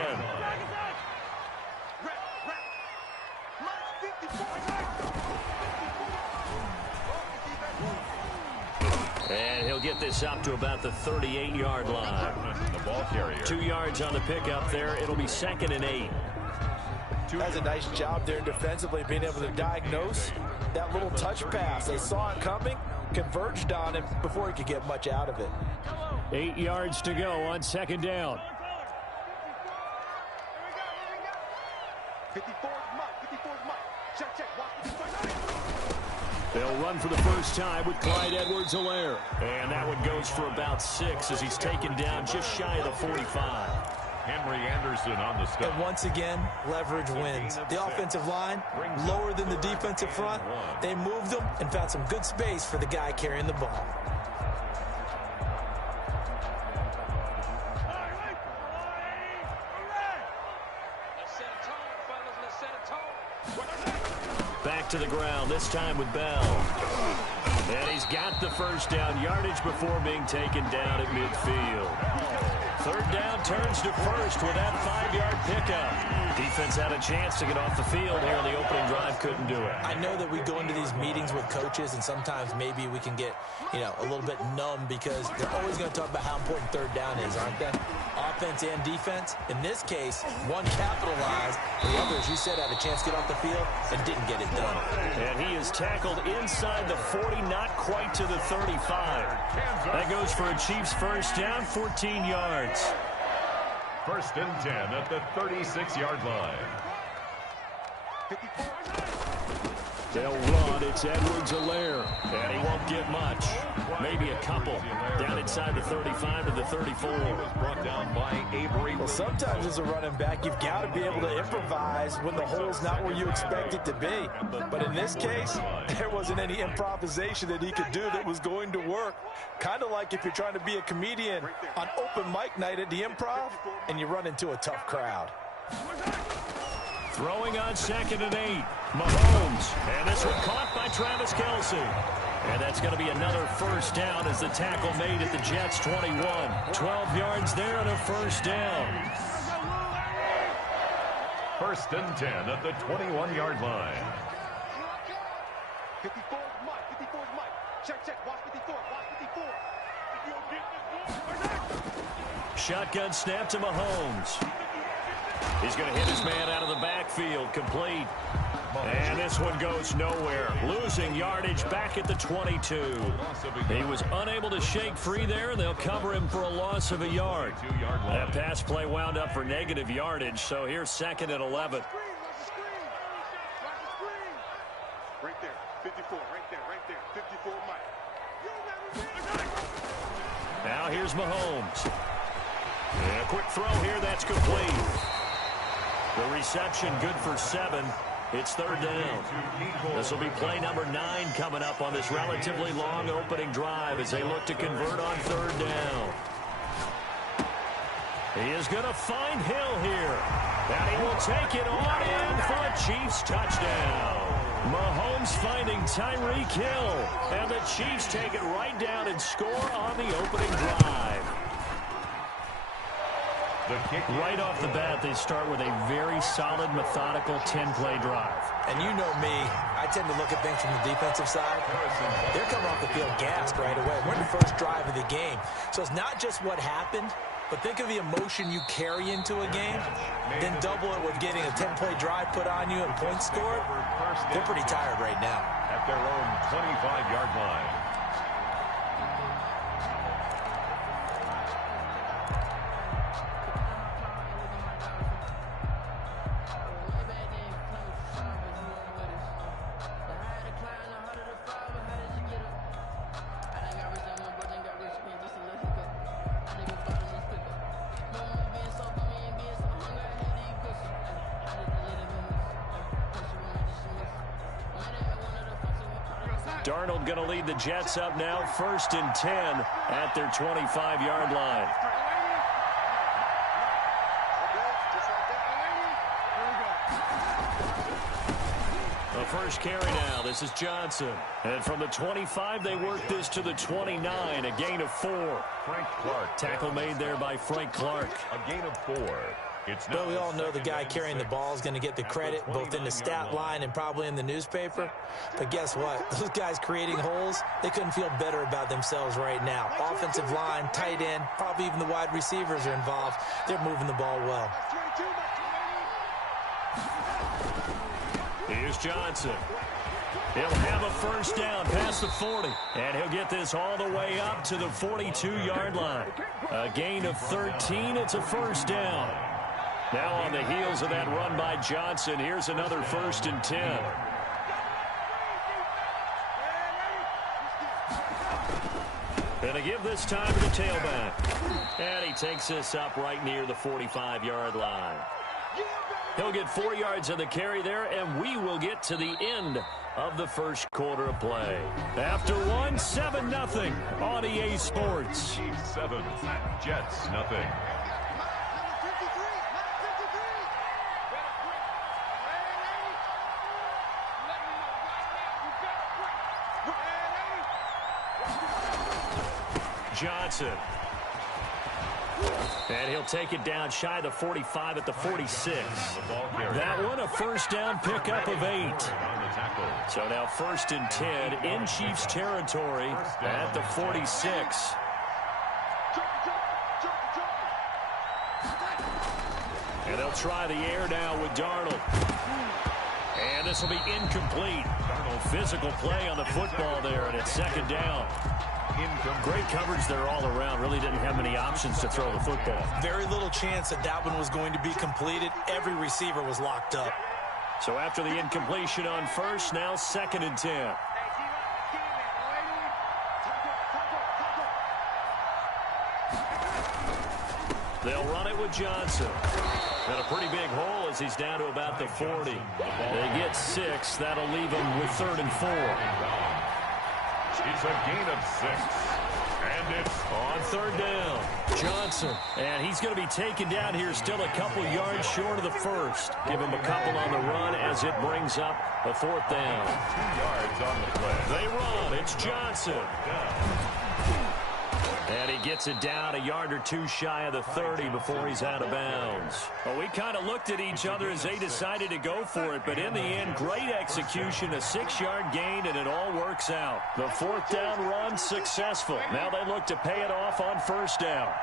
And he'll get this up to about the 38-yard line. The ball carrier. 2 yards on the pickup there. It'll be 2nd and 8. That's a nice job there defensively, being able to diagnose that little touch pass. They saw it coming, converged on him before he could get much out of it. 8 yards to go on 2nd down. 54 Mike. Check. Watch. They'll run for the first time with Clyde Edwards-Helaire. And that one goes for about 6 as he's taken down just shy of the 45. Henry Anderson on the stop. And once again, leverage wins. The offensive line, lower than the defensive front. They moved them and found some good space for the guy carrying the ball. Back to the ground, this time with Bell. And he's got the first down yardage before being taken down at midfield. 3rd down turns to 1st with that 5-yard pickup. Defense had a chance to get off the field here on the opening drive, couldn't do it. I know that we go into these meetings with coaches, and sometimes maybe we can get, a little bit numb because they're always going to talk about how important 3rd down is, aren't they? Offense and defense. In this case, one capitalized. The other, as you said, had a chance to get off the field and didn't get it done. And he is tackled inside the 40, not quite to the 35. That goes for a Chiefs first down, 14 yards. 1st and 10 at the 36-yard line. They'll run. It's Edwards-Helaire. And he won't get much. Maybe a couple. Down inside the 35 to the 34. Was brought down by Avery. Well, sometimes as a running back, you've got to be able to improvise when the hole's not where you expect it to be. But in this case, there wasn't any improvisation that he could do that was going to work. Kind of like if you're trying to be a comedian on open mic night at the Improv and you run into a tough crowd. Throwing on 2nd and 8. Mahomes. And this one caught by Travis Kelce. And that's going to be another first down as the tackle made at the Jets' 21. 12 yards there and a first down. 1st and 10 at the 21-yard line. 54 Mike. Check. Watch 54. Shotgun snap to Mahomes. He's going to hit his man out of the backfield. Complete. And this one goes nowhere. Losing yardage back at the 22. He was unable to shake free there, and they'll cover him for a loss of a yard. That pass play wound up for negative yardage, so here's 2nd and 11. 54, right there. 54 Mike. Now here's Mahomes. And a quick throw here, that's complete. The reception good for 7. It's third down. This will be play number 9 coming up on this relatively long opening drive as they look to convert on third down. He is going to find Hill here. And he will take it on in for a Chiefs touchdown. Mahomes finding Tyreek Hill. And the Chiefs take it right down and score on the opening drive. Right off the bat, they start with a very solid, methodical 10-play drive. And you know me, I tend to look at things from the defensive side. They're coming off the field gassed right away. We're in the first drive of the game. So it's not just what happened, but think of the emotion you carry into a game, then double it with getting a 10-play drive put on you and points scored. They're pretty tired right now. At their own 25-yard line. Darnold going to lead the Jets up now, 1st and 10 at their 25-yard line. The first carry now. This is Johnson. And from the 25, they work this to the 29, a gain of 4. Frank Clark. Tackle made there by Frank Clark. A gain of 4. But we all know the guy carrying the ball is going to get the credit both in the stat line and probably in the newspaper. But guess what? Those guys creating holes, they couldn't feel better about themselves right now. Offensive line, tight end, probably even the wide receivers are involved. They're moving the ball well. Here's Johnson. He'll have a first down past the 40. And he'll get this all the way up to the 42-yard line. A gain of 13. It's a first down. Now on the heels of that run by Johnson, here's another 1st and 10. Gonna give this time to the tailback. And he takes this up right near the 45-yard line. He'll get 4 yards on the carry there, and we will get to the end of the first quarter of play. After one, 7-0 on EA Sports. Chiefs 7, Jets nothing. Johnson. And he'll take it down shy of the 45 at the 46. That one, a first down pickup of 8. So now 1st and 10 in Chiefs territory at the 46. And they'll try the air now with Darnold. And this will be incomplete. Darnold, physical play on the football there, and it's 2nd down. Great coverage there all around. Really didn't have many options to throw the football. Very little chance that that one was going to be completed. Every receiver was locked up. So after the incompletion on first, now 2nd and 10. They'll run it with Johnson. Got a pretty big hole as he's down to about the 40. They get 6. That'll leave them with 3rd and 4. It's a gain of 6. And it's on 3rd down. Johnson. And he's going to be taken down here still a couple yards short of the 1st. Give him a couple on the run as it brings up a 4th down. 2 yards on the play. They run. It's Johnson. And he gets it down a yard or 2 shy of the 30 before he's out of bounds. Well, we kind of looked at each other as they decided to go for it, but in the end, great execution, a 6-yard gain, and it all works out. The 4th down run successful. Now they look to pay it off on 1st down.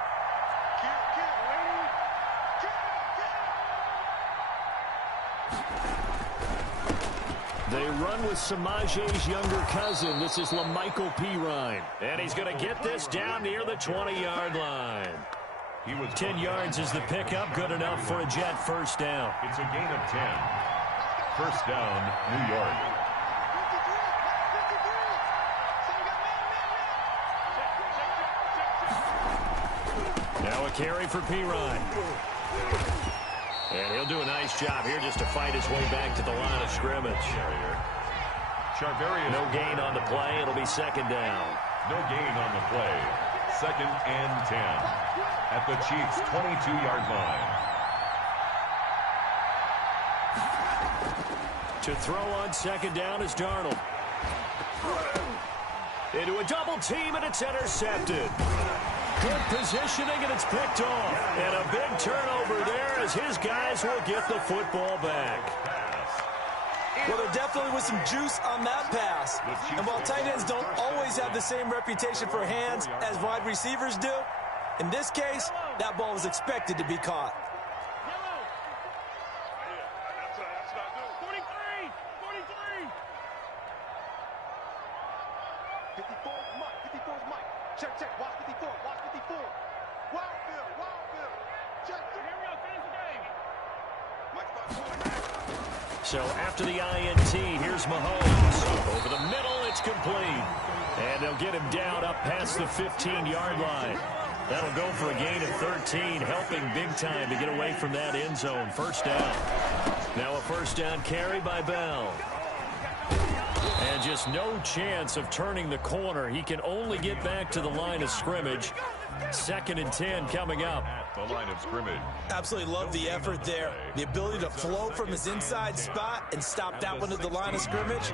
They run with Samaje's younger cousin. This is LaMichael Pirine. And he's going to get this down near the 20-yard line. 10 yards is the pickup. Good enough for a Jet first down. It's a gain of 10. First down, New York. a carry for Pirine. And he'll do a nice job here just to fight his way back to the line of scrimmage. No gain on the play. It'll be second down. No gain on the play. 2nd and 10 at the Chiefs' 22-yard line. To throw on second down is Darnold. Into a double team, and it's intercepted. Good positioning, and it's picked off. And a big turnover there as his guys will get the football back. Well, there definitely was some juice on that pass. And while tight ends don't always have the same reputation for hands as wide receivers do, in this case, that ball was expected to be caught. 54's Mike. 54's Mike. Check, check. Watch 54. Watch 54. Wild Bill. Wild Bill. Check. Here we go. Finish the game. Mike's back. So after the INT, here's Mahomes. Over the middle, it's complete. And they'll get him down up past the 15-yard line. That'll go for a gain of 13, helping big time to get away from that end zone. First down. Now a first down carry by Bell. And just no chance of turning the corner. He can only get back to the line of scrimmage. 2nd and 10 coming up. At the line of scrimmage. Absolutely love the effort there. The ability to flow from his inside spot and stop that one at the line of scrimmage.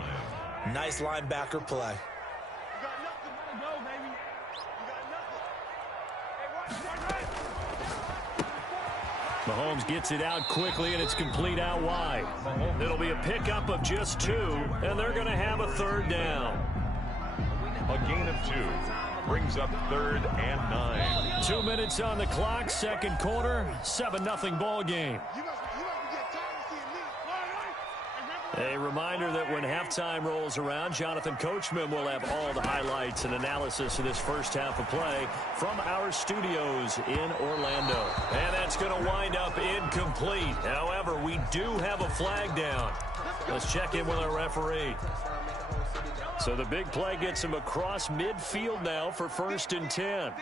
Nice linebacker play. Mahomes gets it out quickly, and it's complete out wide. It'll be a pickup of just 2, and they're going to have a third down. A gain of 2 brings up 3rd and 9. 2 minutes on the clock, second quarter, 7-0 ball game. A reminder that when halftime rolls around, Jonathan Coachman will have all the highlights and analysis of this first half of play from our studios in Orlando. And that's going to wind up incomplete. However, we do have a flag down. Let's check in with our referee. So the big play gets him across midfield now for 1st and 10.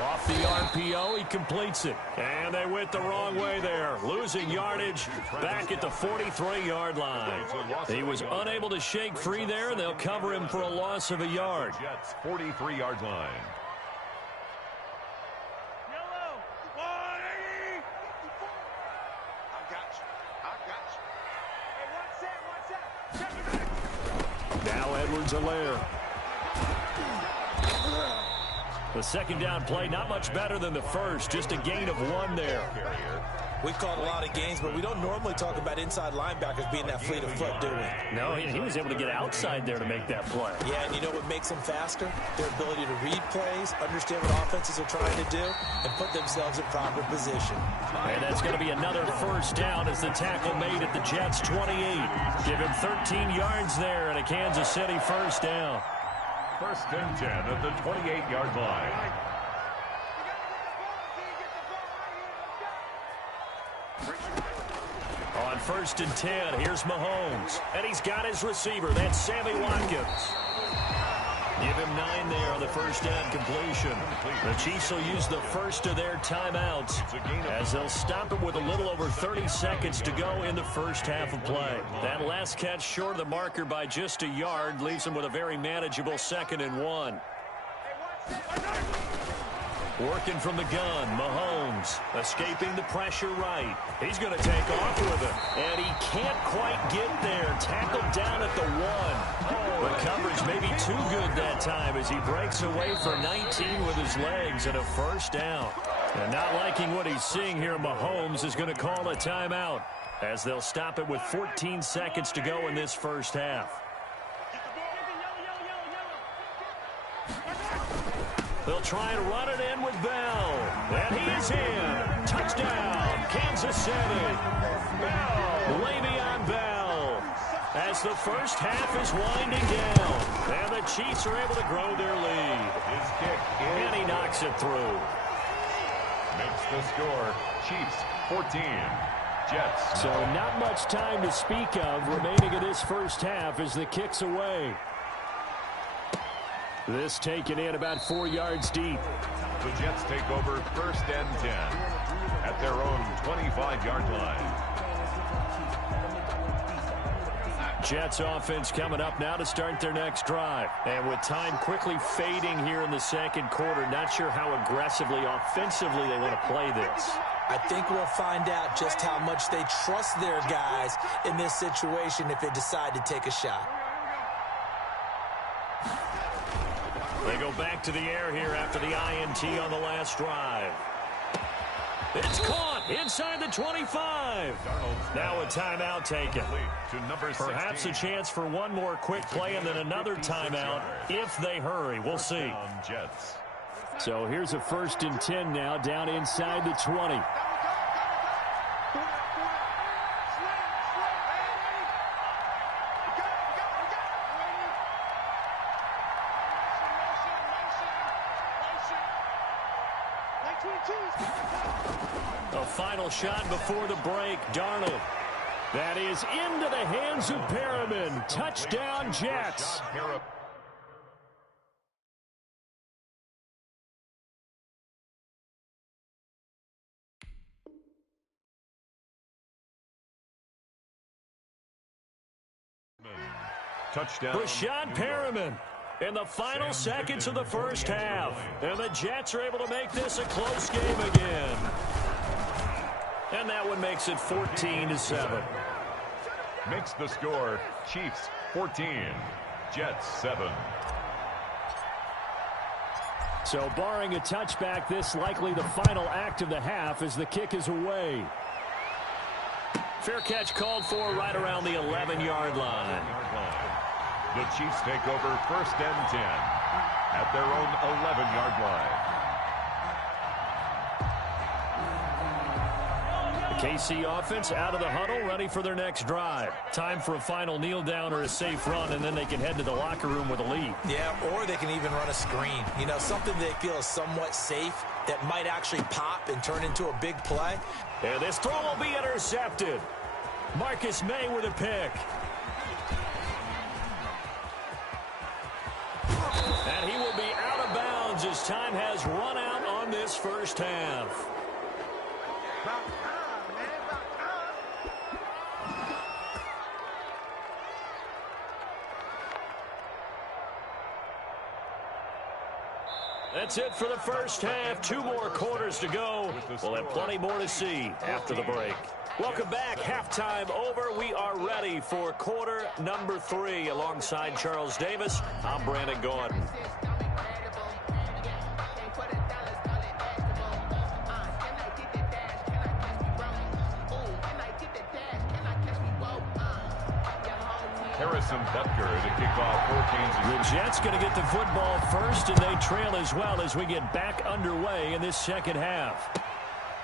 Off the RPO, he completes it. And they went the wrong way there. Losing yardage back at the 43-yard line. He was unable to shake free there, and they'll cover him for a loss of a yard. Jets 43-yard line. Now Edwards-Helaire. The second down play, not much better than the first. Just a gain of 1 there. We've called a lot of games, but we don't normally talk about inside linebackers being that fleet of foot, do we? No, he was able to get outside there to make that play. Yeah, and you know what makes them faster? Their ability to read plays, understand what offenses are trying to do, and put themselves in proper position. And that's going to be another first down as the tackle made at the Jets' 28. Give him 13 yards there and a Kansas City first down. 1st and 10 at the 28-yard line. On 1st and 10, here's Mahomes. And he's got his receiver. That's Sammy Watkins. Give him 9 there on the first down completion. The Chiefs will use the first of their timeouts as they'll stop it with a little over 30 seconds to go in the first half of play. That last catch short of the marker by just a yard leaves them with a very manageable 2nd and 1. Working from the gun, Mahomes escaping the pressure right. He's going to take off with it, and he can't quite get there. Tackled down at the 1. The coverage may be too good that time as he breaks away for 19 with his legs and a first down. And not liking what he's seeing here, Mahomes is going to call a timeout as they'll stop it with 14 seconds to go in this first half. They'll try and run it in with Bell. And he is in. Touchdown, Kansas City. Le'Veon Bell. As the first half is winding down. And the Chiefs are able to grow their lead. His kick is, And he knocks it through. makes the score. Chiefs 14. Jets. So not much time to speak of remaining in this first half as the kick's away. This taken in about 4 yards deep. The Jets take over 1st and 10 at their own 25-yard line. Jets offense coming up now to start their next drive. And with time quickly fading here in the second quarter, not sure how aggressively, offensively they want to play this. I think we'll find out just how much they trust their guys in this situation if they decide to take a shot. They go back to the air here after the INT on the last drive. It's caught inside the 25. Now a timeout taken. Perhaps a chance for one more quick play and then another timeout if they hurry. We'll see. So here's a 1st and 10 now down inside the 20. A final shot before the break. Darnold. That is into the hands of Perriman. Touchdown, Jets. Touchdown. Rashad Perriman in the final seconds of the first half. And the Jets are able to make this a close game again. And that one makes it 14-7. Makes the score Chiefs 14, Jets 7. So barring a touchback, this likely the final act of the half as the kick is away. Fair catch called for right around the 11-yard line. The Chiefs take over 1st and 10 at their own 11-yard line. The KC offense out of the huddle, ready for their next drive. Time for a final kneel down or a safe run, and then they can head to the locker room with a lead. Yeah, or they can even run a screen. You know, something they feel is somewhat safe that might actually pop and turn into a big play. And this throw will be intercepted. Marcus May with a pick. And he will be out of bounds as time has run out on this first half. That's it for the first half. 2 more quarters to go. We'll have plenty more to see after the break. Welcome back. Halftime over. We are ready for quarter number 3. Alongside Charles Davis, I'm Brandon Gordon. Harrison Butker to kick off for Kansas. The Jets going to get the football first, and they trail as well as we get back underway in this second half.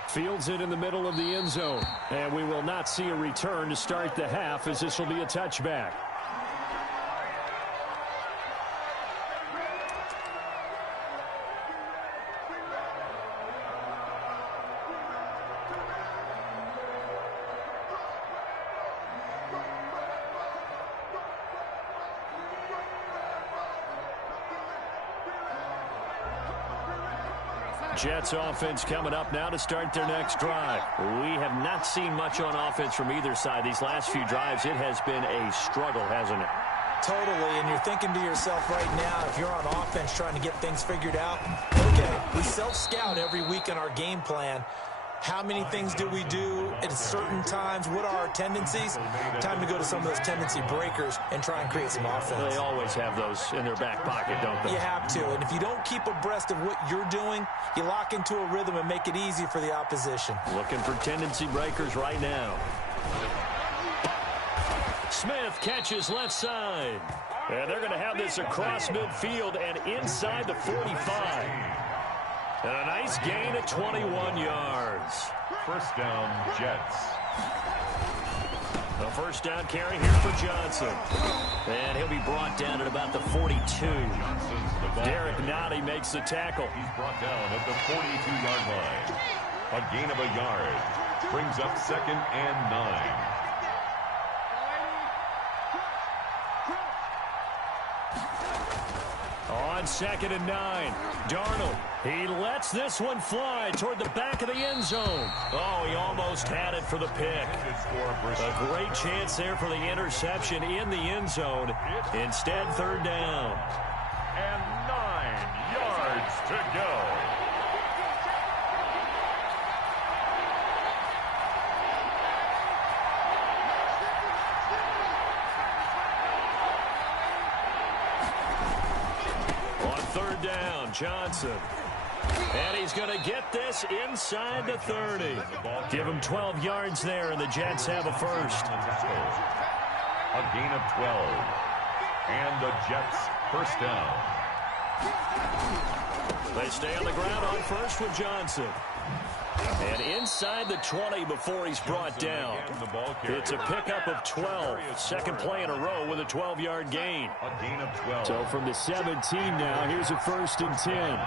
Fields it in the middle of the end zone, and we will not see a return to start the half as this will be a touchback. Jets offense coming up now to start their next drive. We have not seen much on offense from either side. These last few drives, it has been a struggle, hasn't it? Totally, and you're thinking to yourself right now, if you're on offense trying to get things figured out, okay, we self-scout every week in our game plan. How many things do we do at certain times? What are our tendencies? Time to go to some of those tendency breakers and try and create some offense. They always have those in their back pocket, don't they? You have to, and if you don't keep abreast of what you're doing, you lock into a rhythm and make it easy for the opposition. Looking for tendency breakers right now. Smith catches left side. And they're going to have this across midfield and inside the 45. And a nice gain of 21 yards. First down, Jets. The first down carry here for Johnson. And he'll be brought down at about the 42. Derek Nottie makes the tackle. He's brought down at the 42-yard line. A gain of a yard. Brings up 2nd and 9. On 2nd and 9, Darnold. He lets this one fly toward the back of the end zone. Oh, he almost had it for the pick. A great chance there for the interception in the end zone. Instead, 3rd down. And 9 yards to go. On 3rd down, Johnson. And he's going to get this inside the 30. Give him 12 yards there, and the Jets have a first. A gain of 12. And the Jets first down. They stay on the ground on first with Johnson. And inside the 20 before he's brought down. It's a pickup of 12. Second play in a row with a 12-yard gain. A gain of 12. So from the 17 now, here's a 1st and 10.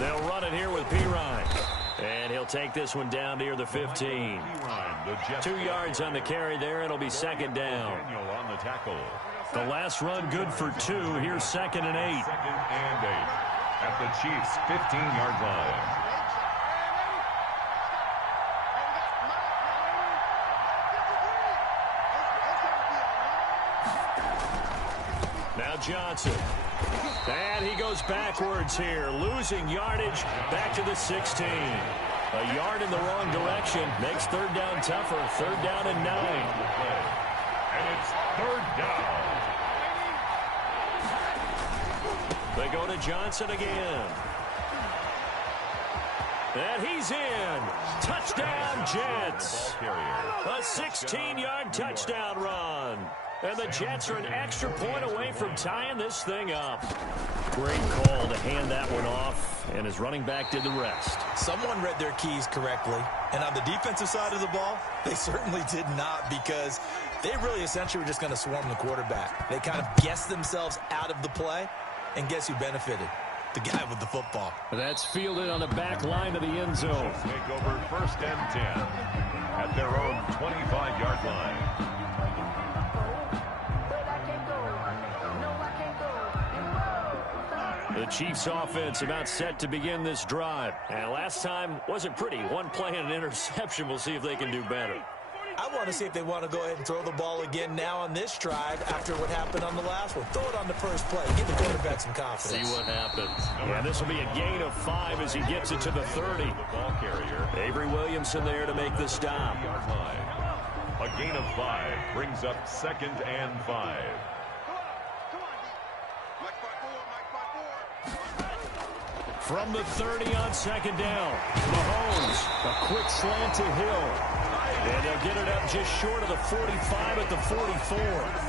They'll run it here with Pirine. And he'll take this one down near the 15. 2 yards on the carry there. It'll be 2nd down. On the tackle. The last run good for 2. Here's 2nd and 8. 2nd and 8 at the Chiefs' 15-yard line. Now Johnson. And he goes backwards here, losing yardage back to the 16. A yard in the wrong direction makes 3rd down tougher. 3rd down and 9. And it's 3rd down. They go to Johnson again. And he's in. Touchdown, Jets. A 16-yard touchdown run. And the Jets are an extra point away from tying this thing up. Great call to hand that one off, and his running back did the rest. Someone read their keys correctly, and on the defensive side of the ball, they certainly did not, because they really essentially were just going to swarm the quarterback. They kind of guessed themselves out of the play, and guess who benefited? The guy with the football. That's fielded on the back line of the end zone. Take over 1st and 10 at their own 25-yard line. The Chiefs offense about set to begin this drive. And last time wasn't pretty. One play and an interception. We'll see if they can do better. I want to see if they want to go ahead and throw the ball again now on this drive after what happened on the last one. Throw it on the first play. Give the quarterback some confidence. See what happens. Yeah, this will be a gain of 5 as he gets it to the 30. Ball carrier. Avery Williamson there to make the stop. A gain of 5 brings up 2nd and 5. From the 30 on 2nd down. Mahomes, a quick slant to Hill. And they'll get it up just short of the 45 at the 44.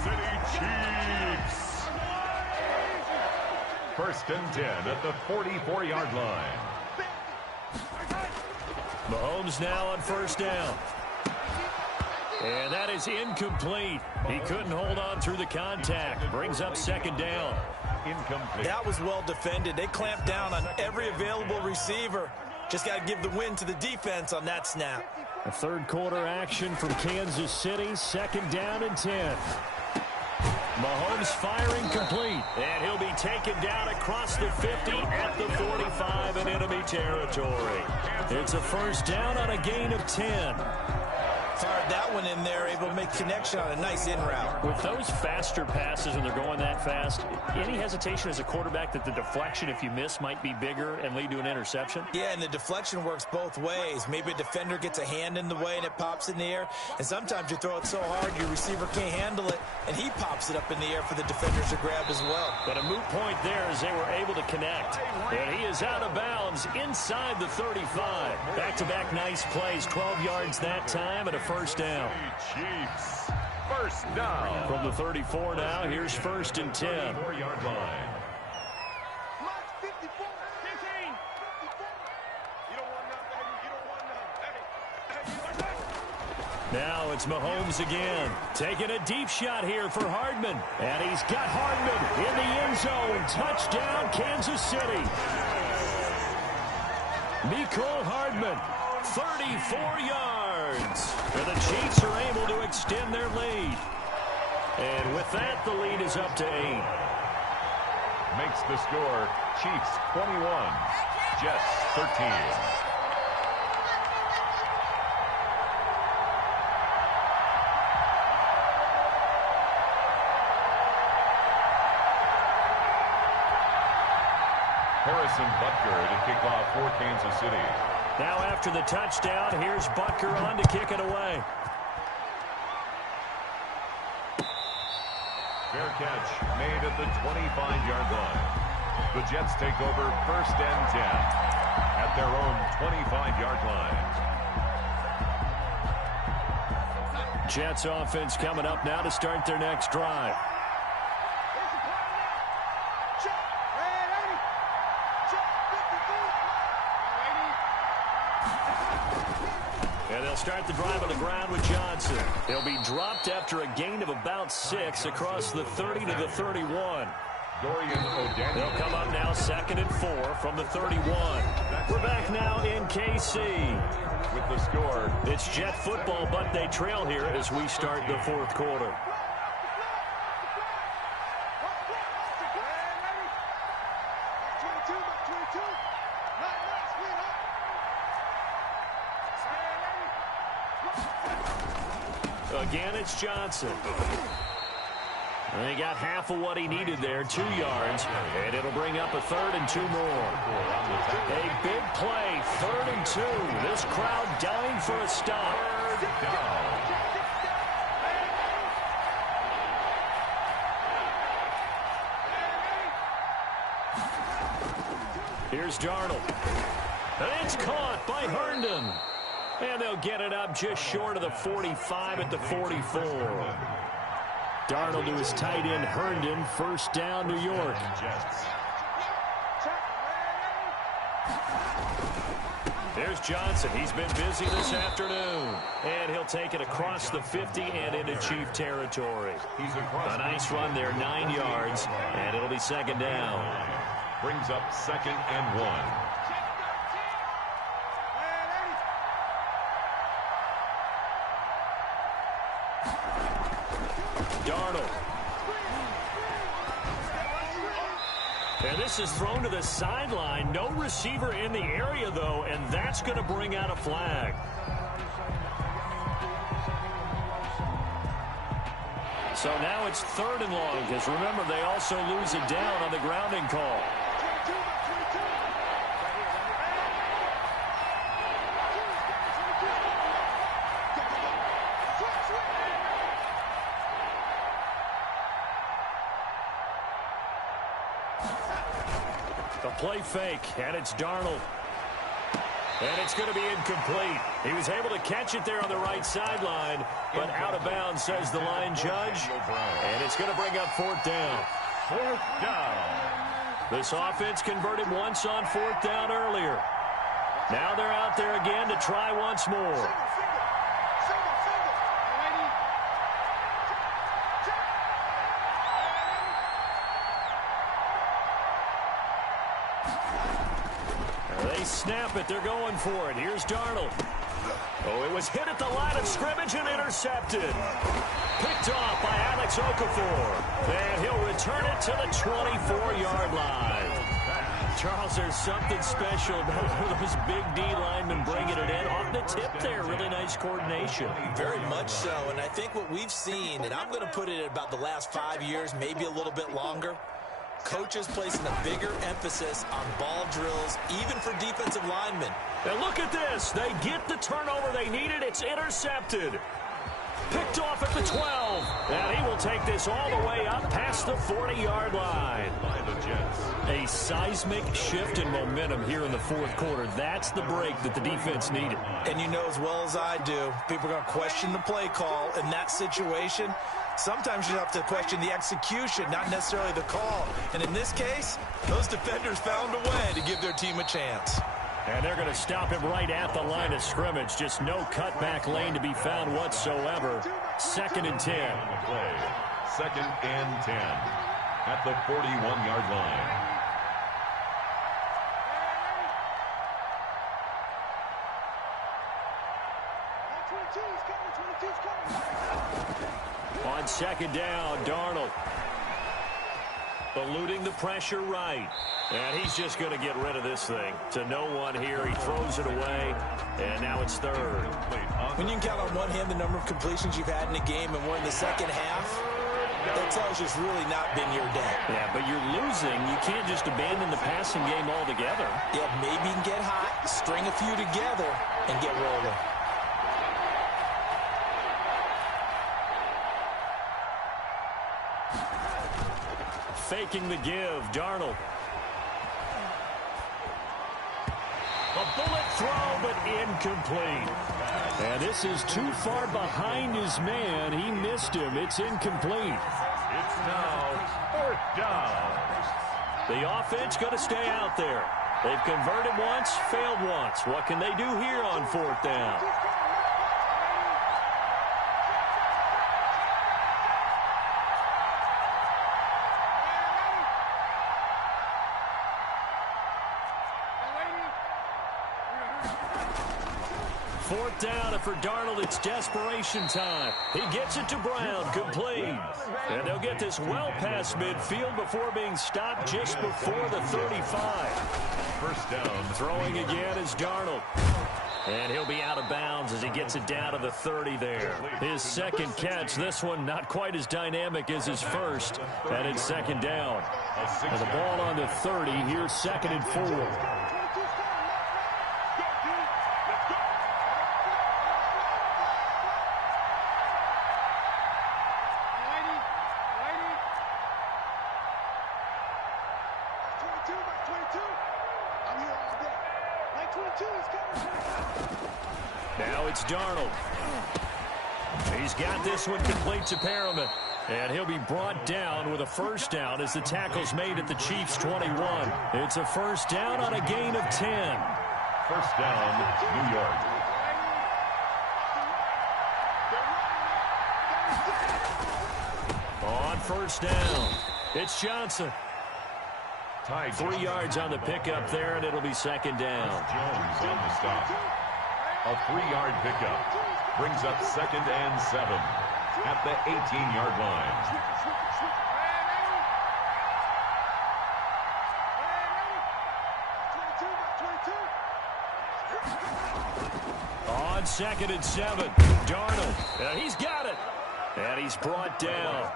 City Chiefs. 1st and 10 at the 44-yard line. Mahomes now on 1st down. And that is incomplete. He couldn't hold on through the contact. Brings up 2nd down. Incomplete. That was well defended. They clamped down on every available receiver. Just got to give the win to the defense on that snap. A 3rd quarter action from Kansas City. 2nd down and 10. Mahomes firing complete. And he'll be taken down across the 50 at the 45 in enemy territory. It's a 1st down on a gain of 10. Fired that one in there, able to make connection on a nice in route. With those faster passes and they're going that fast, any hesitation as a quarterback that the deflection, if you miss, might be bigger and lead to an interception? Yeah, and the deflection works both ways. Maybe a defender gets a hand in the way and it pops in the air. And sometimes you throw it so hard your receiver can't handle it, and he pops it up in the air for the defenders to grab as well. But a moot point there as they were able to connect. And he is out of bounds inside the 35. Back-to-back nice plays, 12 yards that time, and a 1st down. Chiefs. 1st down. From the 34 now, here's 1st and 10. 4-yard line. Now it's Mahomes again. Taking a deep shot here for Hardman. And he's got Hardman in the end zone. Touchdown, Kansas City. Nicole Hardman, 34 yards. And the Chiefs are able to extend their lead. And with that, the lead is up to 8. Makes the score Chiefs 21, Jets 13. Harrison Butker to kick off for Kansas City. Now after the touchdown, here's Butker on to kick it away. Fair catch made at the 25-yard line. The Jets take over 1st and 10 at their own 25-yard line. Jets offense coming up now to start their next drive. And they'll start the drive on the ground with Johnson. He'll be dropped after a gain of about 6 across the 30 to the 31. They'll come up now 2nd and 4 from the 31. We're back now in KC. With the score, it's Jet football, but they trail here as we start the 4th quarter. Again, it's Johnson. And he got half of what he needed there, 2 yards, and it'll bring up a 3rd and 2 more. A big play, 3rd and 2. This crowd dying for a stop. Here's Darnold. And it's caught by Herndon. And they'll get it up just short of the 45 at the 44. Darnold to his tight end, Herndon. 1st down, New York. There's Johnson. He's been busy this afternoon. And he'll take it across the 50 and into Chief territory. A nice run there, 9 yards. And it'll be 2nd down. Brings up 2nd and 1. Darnold. And this is thrown to the sideline. No receiver in the area, though, and that's going to bring out a flag. So now it's 3rd and long, because remember, they also lose it down on the grounding call. A play fake, and it's Darnold. And it's going to be incomplete. He was able to catch it there on the right sideline, but out of bounds, says the line judge. And it's going to bring up 4th down. 4th down. This offense converted once on 4th down earlier. Now they're out there again to try once more. They snap it. They're going for it. Here's Darnold. Oh, it was hit at the line of scrimmage and intercepted. Picked off by Alex Okafor. And he'll return it to the 24-yard line. Charles, there's something special about those big D linemen bringing it in. Off the tip there, really nice coordination. Very much so, and I think what we've seen, and I'm going to put it at about the last 5 years, maybe a little bit longer, coaches placing a bigger emphasis on ball drills, even for defensive linemen. And look at this. They get the turnover they needed. It's intercepted. Picked off at the 12. And he will take this all the way up past the 40-yard line. By the Jets. A seismic shift in momentum here in the 4th quarter. That's the break that the defense needed. And you know as well as I do, people are going to question the play call in that situation. Sometimes you have to question the execution, not necessarily the call. And in this case, those defenders found a way to give their team a chance. And they're going to stop him right at the line of scrimmage. Just no cutback lane to be found whatsoever. 2nd and 10. Play. 2nd and 10 at the 41-yard line. On second down, Darnold. Eluding the pressure right. And he's just going to get rid of this thing. To no one here. He throws it away. And now it's third. When you can count on one hand the number of completions you've had in a game and we're in the second half, that tells you it's really not been your day. Yeah, but you're losing. You can't just abandon the passing game altogether. Yeah, maybe you can get hot, string a few together, and get rolling. Faking the give, Darnold. A bullet throw, but incomplete. And this is too far behind his man. He missed him. It's incomplete. It's now fourth down. The offense going to stay out there. They've converted once, failed once. What can they do here on fourth down? Fourth down, and for Darnold, it's desperation time. He gets it to Brown, complete. And they'll get this well past midfield before being stopped just before the 35. First down. Throwing again is Darnold. And he'll be out of bounds as he gets it down to the 30 there. His second catch, this one not quite as dynamic as his first. And it's second down. And the ball on the 30, here's second and 4. Now it's Darnold. He's got this one complete to Perriman. And he'll be brought down with a first down as the tackle's made at the Chiefs' 21. It's a first down on a gain of 10. First down, New York. On first down, it's Johnson. 3 yards on the pickup there, and it'll be second down. Jones on the stop. A 3-yard pickup brings up second and 7 at the 18-yard line. On second and 7, Darnold. He's got it. And he's brought down.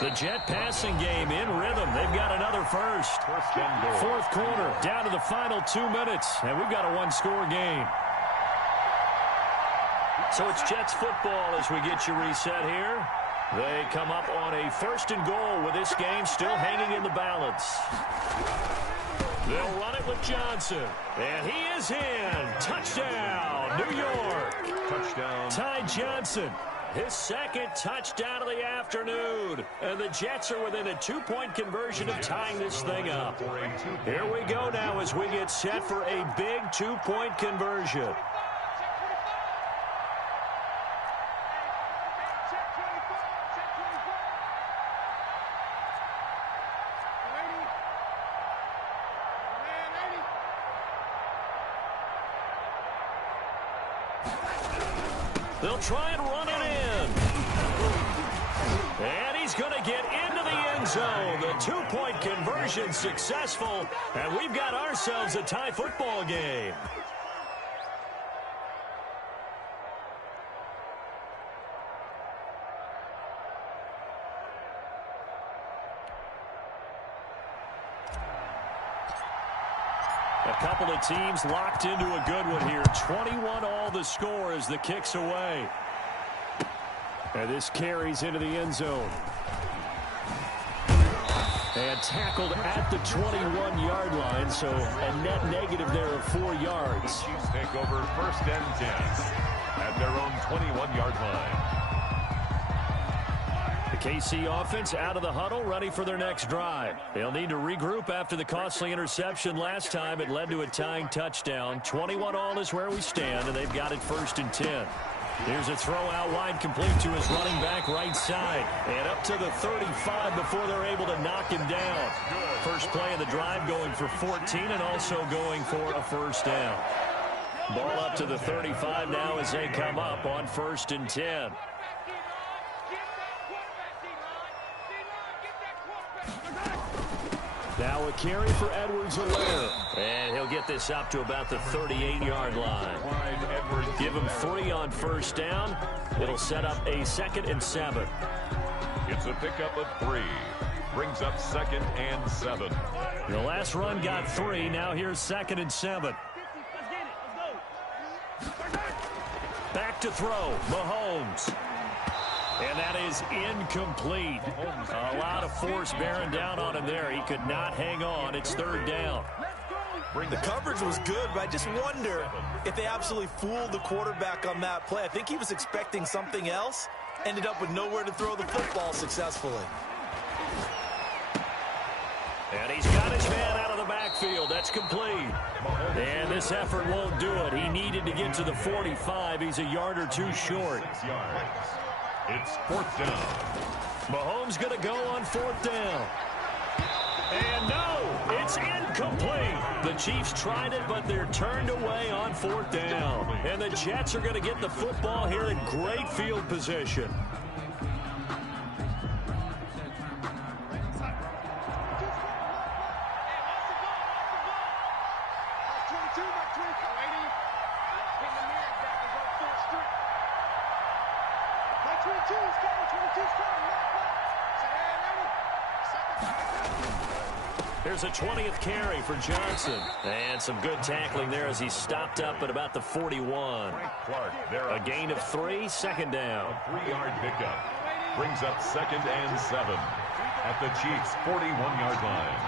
The Jet passing game in rhythm. They've got another first. Fourth quarter, down to the final 2 minutes. And we've got a one-score game. So it's Jets football as we get you reset here. They come up on a first and goal with this game still hanging in the balance. They'll run it with Johnson. And he is in. Touchdown, New York. Touchdown. Ty Johnson. His second touchdown of the afternoon. And the Jets are within a 2-point conversion of tying this thing up. Here we go now as we get set for a big 2-point conversion. They'll try and run it in. And he's going to get into the end zone. The 2-point conversion successful. And we've got ourselves a tie football game. A couple of teams locked into a good one here. 21 all the score as the kick's away. And this carries into the end zone. And tackled at the 21-yard line, so a net negative there of 4 yards. Chiefs take over first and 10 at their own 21-yard line. KC offense out of the huddle, ready for their next drive. They'll need to regroup after the costly interception last time. It led to a tying touchdown. 21 all is where we stand, and they've got it first and 10. Here's a throw out wide, complete to his running back right side. And up to the 35 before they're able to knock him down. First play of the drive going for 14 and also going for a first down. Ball up to the 35 now as they come up on 1st and 10. Now a carry for Edwards-Helaire. And he'll get this up to about the 38-yard line. Give him 3 on 1st down. It'll set up a 2nd and 7. It's a pickup of 3. Brings up 2nd and 7. The last run got 3. Now here's 2nd and 7. Back to throw. Mahomes. And that is incomplete. A lot of force bearing down on him there. He could not hang on. It's 3rd down. The coverage was good, but I just wonder if they absolutely fooled the quarterback on that play. I think he was expecting something else. Ended up with nowhere to throw the football successfully. And he's got his man out of the backfield. That's complete. And this effort won't do it. He needed to get to the 45. He's a yard or 2 short. 6 yards. It's 4th down. Mahomes going to go on 4th down. And no, it's incomplete. The Chiefs tried it, but they're turned away on 4th down. And the Jets are going to get the football here in great field position. Here's a 20th carry for Johnson. And some good tackling there as he stopped up at about the 41. A gain of 3, 2nd down. 3-yard pickup. Brings up 2nd and 7 at the Chiefs' 41-yard line.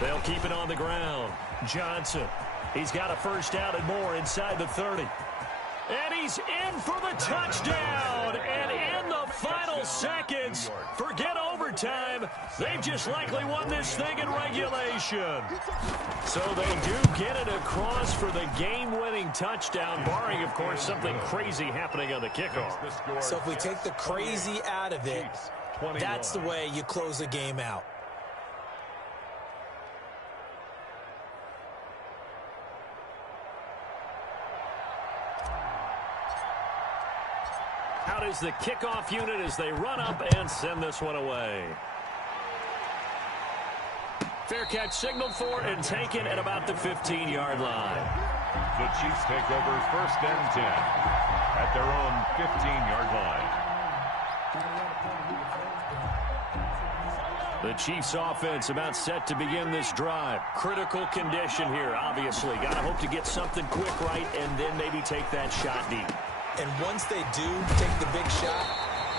They'll keep it on the ground. Johnson. He's got a 1st down and more inside the 30. And he's in for the touchdown. And in the final seconds, forget overtime. They've just likely won this thing in regulation. So they do get it across for the game-winning touchdown, barring, of course, something crazy happening on the kickoff. So if we take the crazy out of it, that's the way you close a game out. Out is the kickoff unit as they run up and send this one away. Fair catch signaled for and taken at about the 15-yard line. The Chiefs take over 1st and 10 at their own 15-yard line. The Chiefs offense about set to begin this drive. Critical condition here, obviously. Got to hope to get something quick right and then maybe take that shot deep. And once they do take the big shot,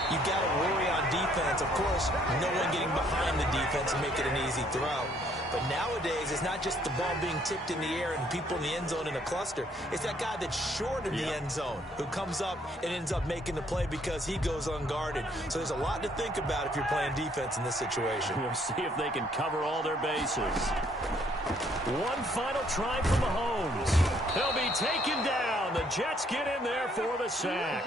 you got to worry on defense. Of course, no one getting behind the defense and make it an easy throw. But nowadays, it's not just the ball being tipped in the air and people in the end zone in a cluster. It's that guy that's short of the end zone who comes up and ends up making the play because he goes unguarded. So there's a lot to think about if you're playing defense in this situation. We'll see if they can cover all their bases. One final try for Mahomes. He'll be taken down. The Jets get in there for the sack.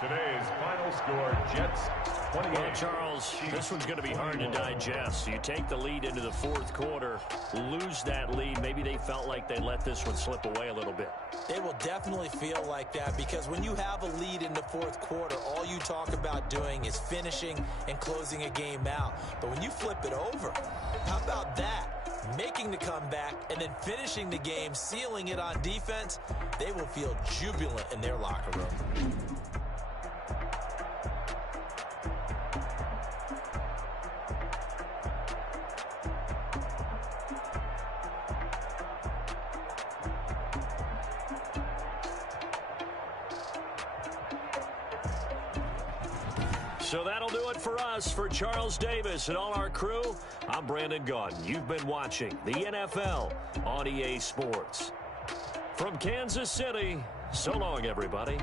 Today's final score, Jets 28. Well, Charles, this one's going to be hard to digest. You take the lead into the 4th quarter, lose that lead. Maybe they felt like they let this one slip away a little bit. They will definitely feel like that because when you have a lead in the 4th quarter, all you talk about doing is finishing and closing a game out. But when you flip it over, how about that? Making the comeback and then finishing the game, sealing it on defense, they will feel jubilant in their locker room. So that'll do it for us. For Charles Davis and all our crew, I'm Brandon Gaudin. You've been watching the NFL on EA Sports. From Kansas City, so long, everybody.